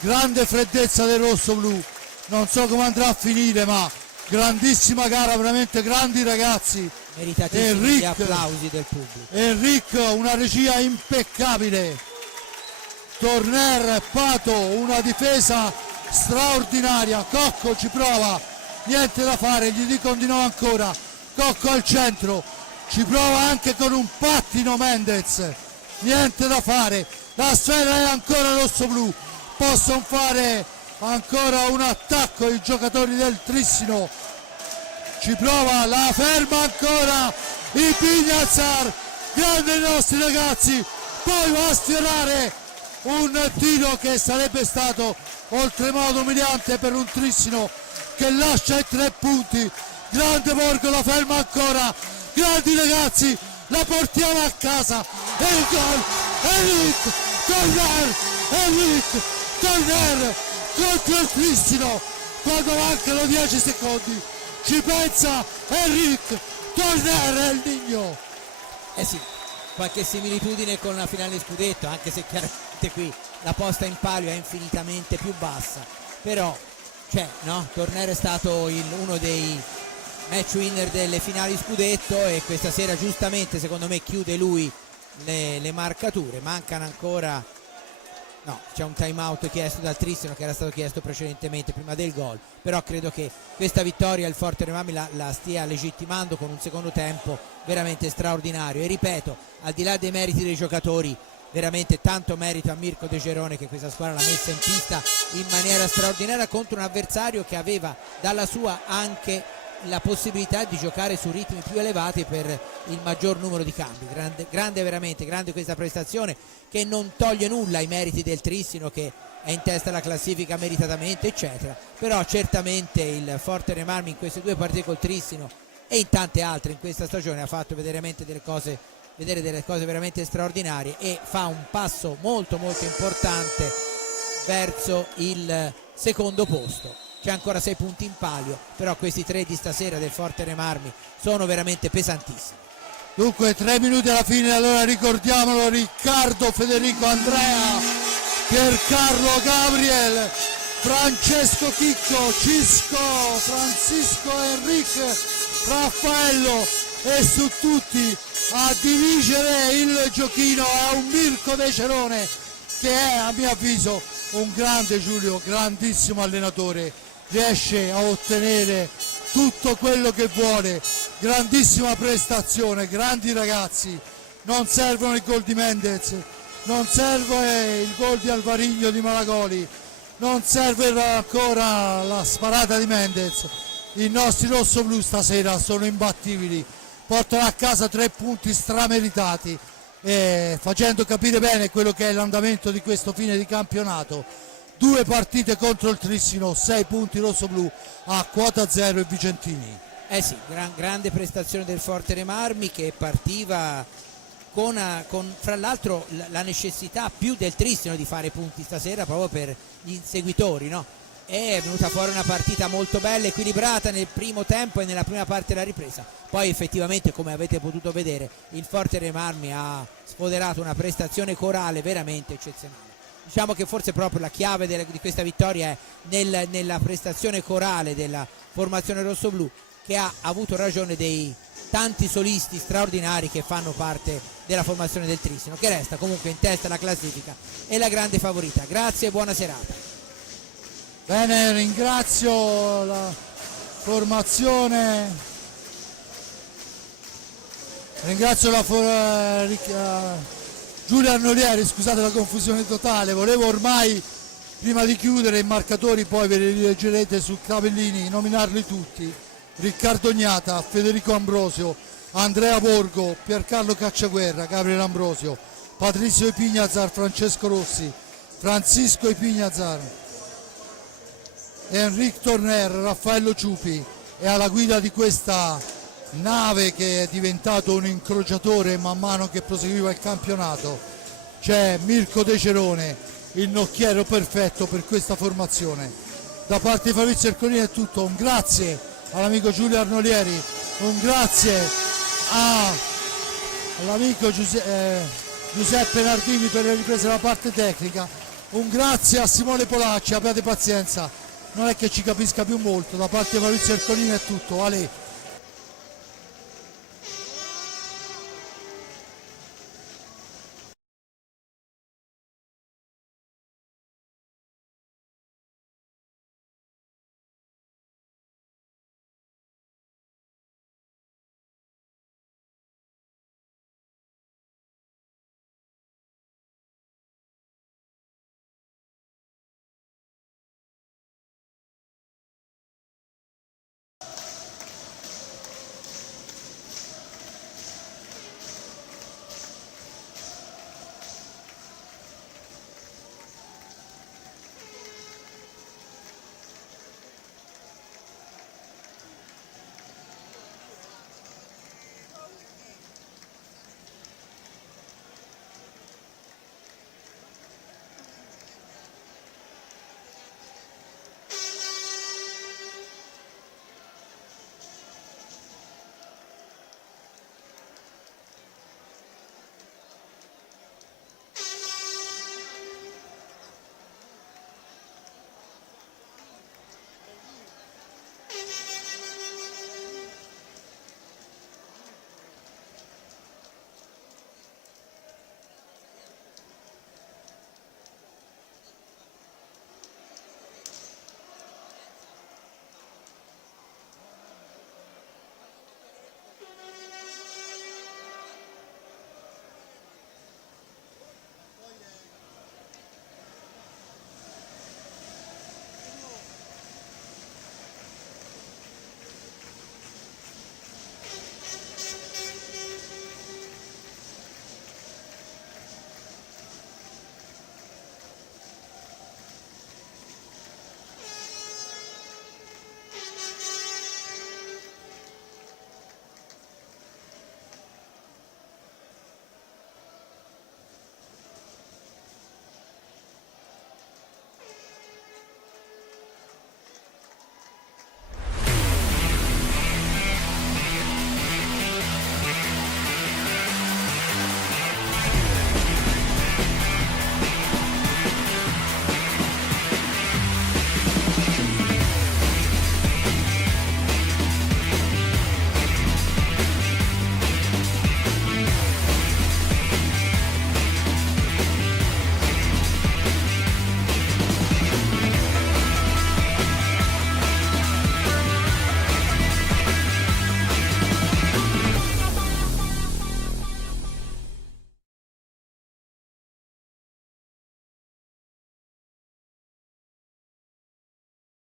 grande freddezza del rosso-blu, non so come andrà a finire ma grandissima gara, veramente grandi ragazzi, meritatissimi gli applausi del pubblico. Enric, una regia impeccabile, Torner, Pato, una difesa straordinaria. Cocco ci prova, niente da fare, gli dicono di no ancora. Cocco al centro, ci prova anche con un pattino Mendez, niente da fare. La sfera è ancora rosso-blu, possono fare ancora un attacco i giocatori del Trissino. Ci prova, la ferma ancora i Pignazar, grande i nostri ragazzi, poi va a sfiorare un tiro che sarebbe stato oltremodo umiliante per un Trissino che lascia i 3 punti. Grande Borgo, la ferma ancora, grandi ragazzi, la portiamo a casa e il gol, Enric Torner contro il Trissino quando mancano 10 secondi, ci pensa Enric Torner e il Nigno. Sì, qualche similitudine con la finale scudetto, anche se chiaramente qui la posta in palio è infinitamente più bassa, però no? Torner è stato uno dei match winner delle finali scudetto e questa sera giustamente secondo me chiude lui le marcature. Mancano ancora, no, c'è un time out chiesto dal Trissino che era stato chiesto precedentemente prima del gol, però credo che questa vittoria il Forte Dei Marmi la stia legittimando con un secondo tempo veramente straordinario e ripeto, al di là dei meriti dei giocatori, veramente tanto merito a Mirko De Gerone che questa squadra l'ha messa in pista in maniera straordinaria contro un avversario che aveva dalla sua anche la possibilità di giocare su ritmi più elevati per il maggior numero di cambi. Grande veramente, grande questa prestazione che non toglie nulla ai meriti del Trissino che è in testa alla classifica meritatamente eccetera, però certamente il Forte Dei Marmi in queste 2 partite col Trissino e in tante altre in questa stagione ha fatto vedere delle cose veramente straordinarie e fa un passo molto molto importante verso il secondo posto. C'è ancora 6 punti in palio, però questi 3 di stasera del Forte Dei Marmi sono veramente pesantissimi. Dunque 3 minuti alla fine, allora ricordiamolo: Riccardo, Federico, Andrea, Piercarlo, Gabriel, Francesco, Chicco, Cisco, Francisco, Enric, Raffaello e su tutti a dirigere il giochino a un Mirko De Gerone che è a mio avviso un grande, Giulio, grandissimo allenatore, riesce a ottenere tutto quello che vuole, grandissima prestazione, grandi ragazzi, non servono i gol di Mendez, non serve il gol di Alvarino di Malagoli, non serve ancora la sparata di Mendez, i nostri rossoblu stasera sono imbattibili, portano a casa 3 punti strameritati, facendo capire bene quello che è l'andamento di questo fine di campionato. 2 partite contro il Trissino, 6 punti rossoblu a quota 0 e Vicentini. Sì, grande prestazione del Forte Dei Marmi che partiva con fra l'altro la necessità più del Trissino di fare punti stasera proprio per gli inseguitori, no? È venuta fuori una partita molto bella, equilibrata nel primo tempo e nella prima parte della ripresa. Poi effettivamente, come avete potuto vedere, il Forte Dei Marmi ha sfoderato una prestazione corale veramente eccezionale. Diciamo che forse proprio la chiave di questa vittoria è nella prestazione corale della formazione rossoblu, che ha avuto ragione dei tanti solisti straordinari che fanno parte della formazione del Trissino, che resta comunque in testa alla classifica e la grande favorita. Grazie e buona serata. Bene, ringrazio la formazione, ringrazio Giulio Arnolieri, scusate la confusione totale, volevo ormai prima di chiudere i marcatori, poi ve li leggerete su Cavellini, nominarli tutti: Riccardo Gnata, Federico Ambrosio, Andrea Borgo, Piercarlo Cacciaguerra, Gabriele Ambrosio, Patrizio Ipignazar, Francesco Rossi, Francisco Ipignazar, Enric Torner, Raffaello Ciupi, e alla guida di questa nave che è diventato un incrociatore man mano che proseguiva il campionato c'è Mirko De Gerone, il nocchiero perfetto per questa formazione. Da parte di Fabrizio Ercolini è tutto, un grazie all'amico Giulio Arnolieri, un grazie all'amico Giuseppe Nardini per le riprese della parte tecnica, un grazie a Simone Polacci, abbiate pazienza, non è che ci capisca più molto. Da parte di Fabrizio Ercolini è tutto, Ale.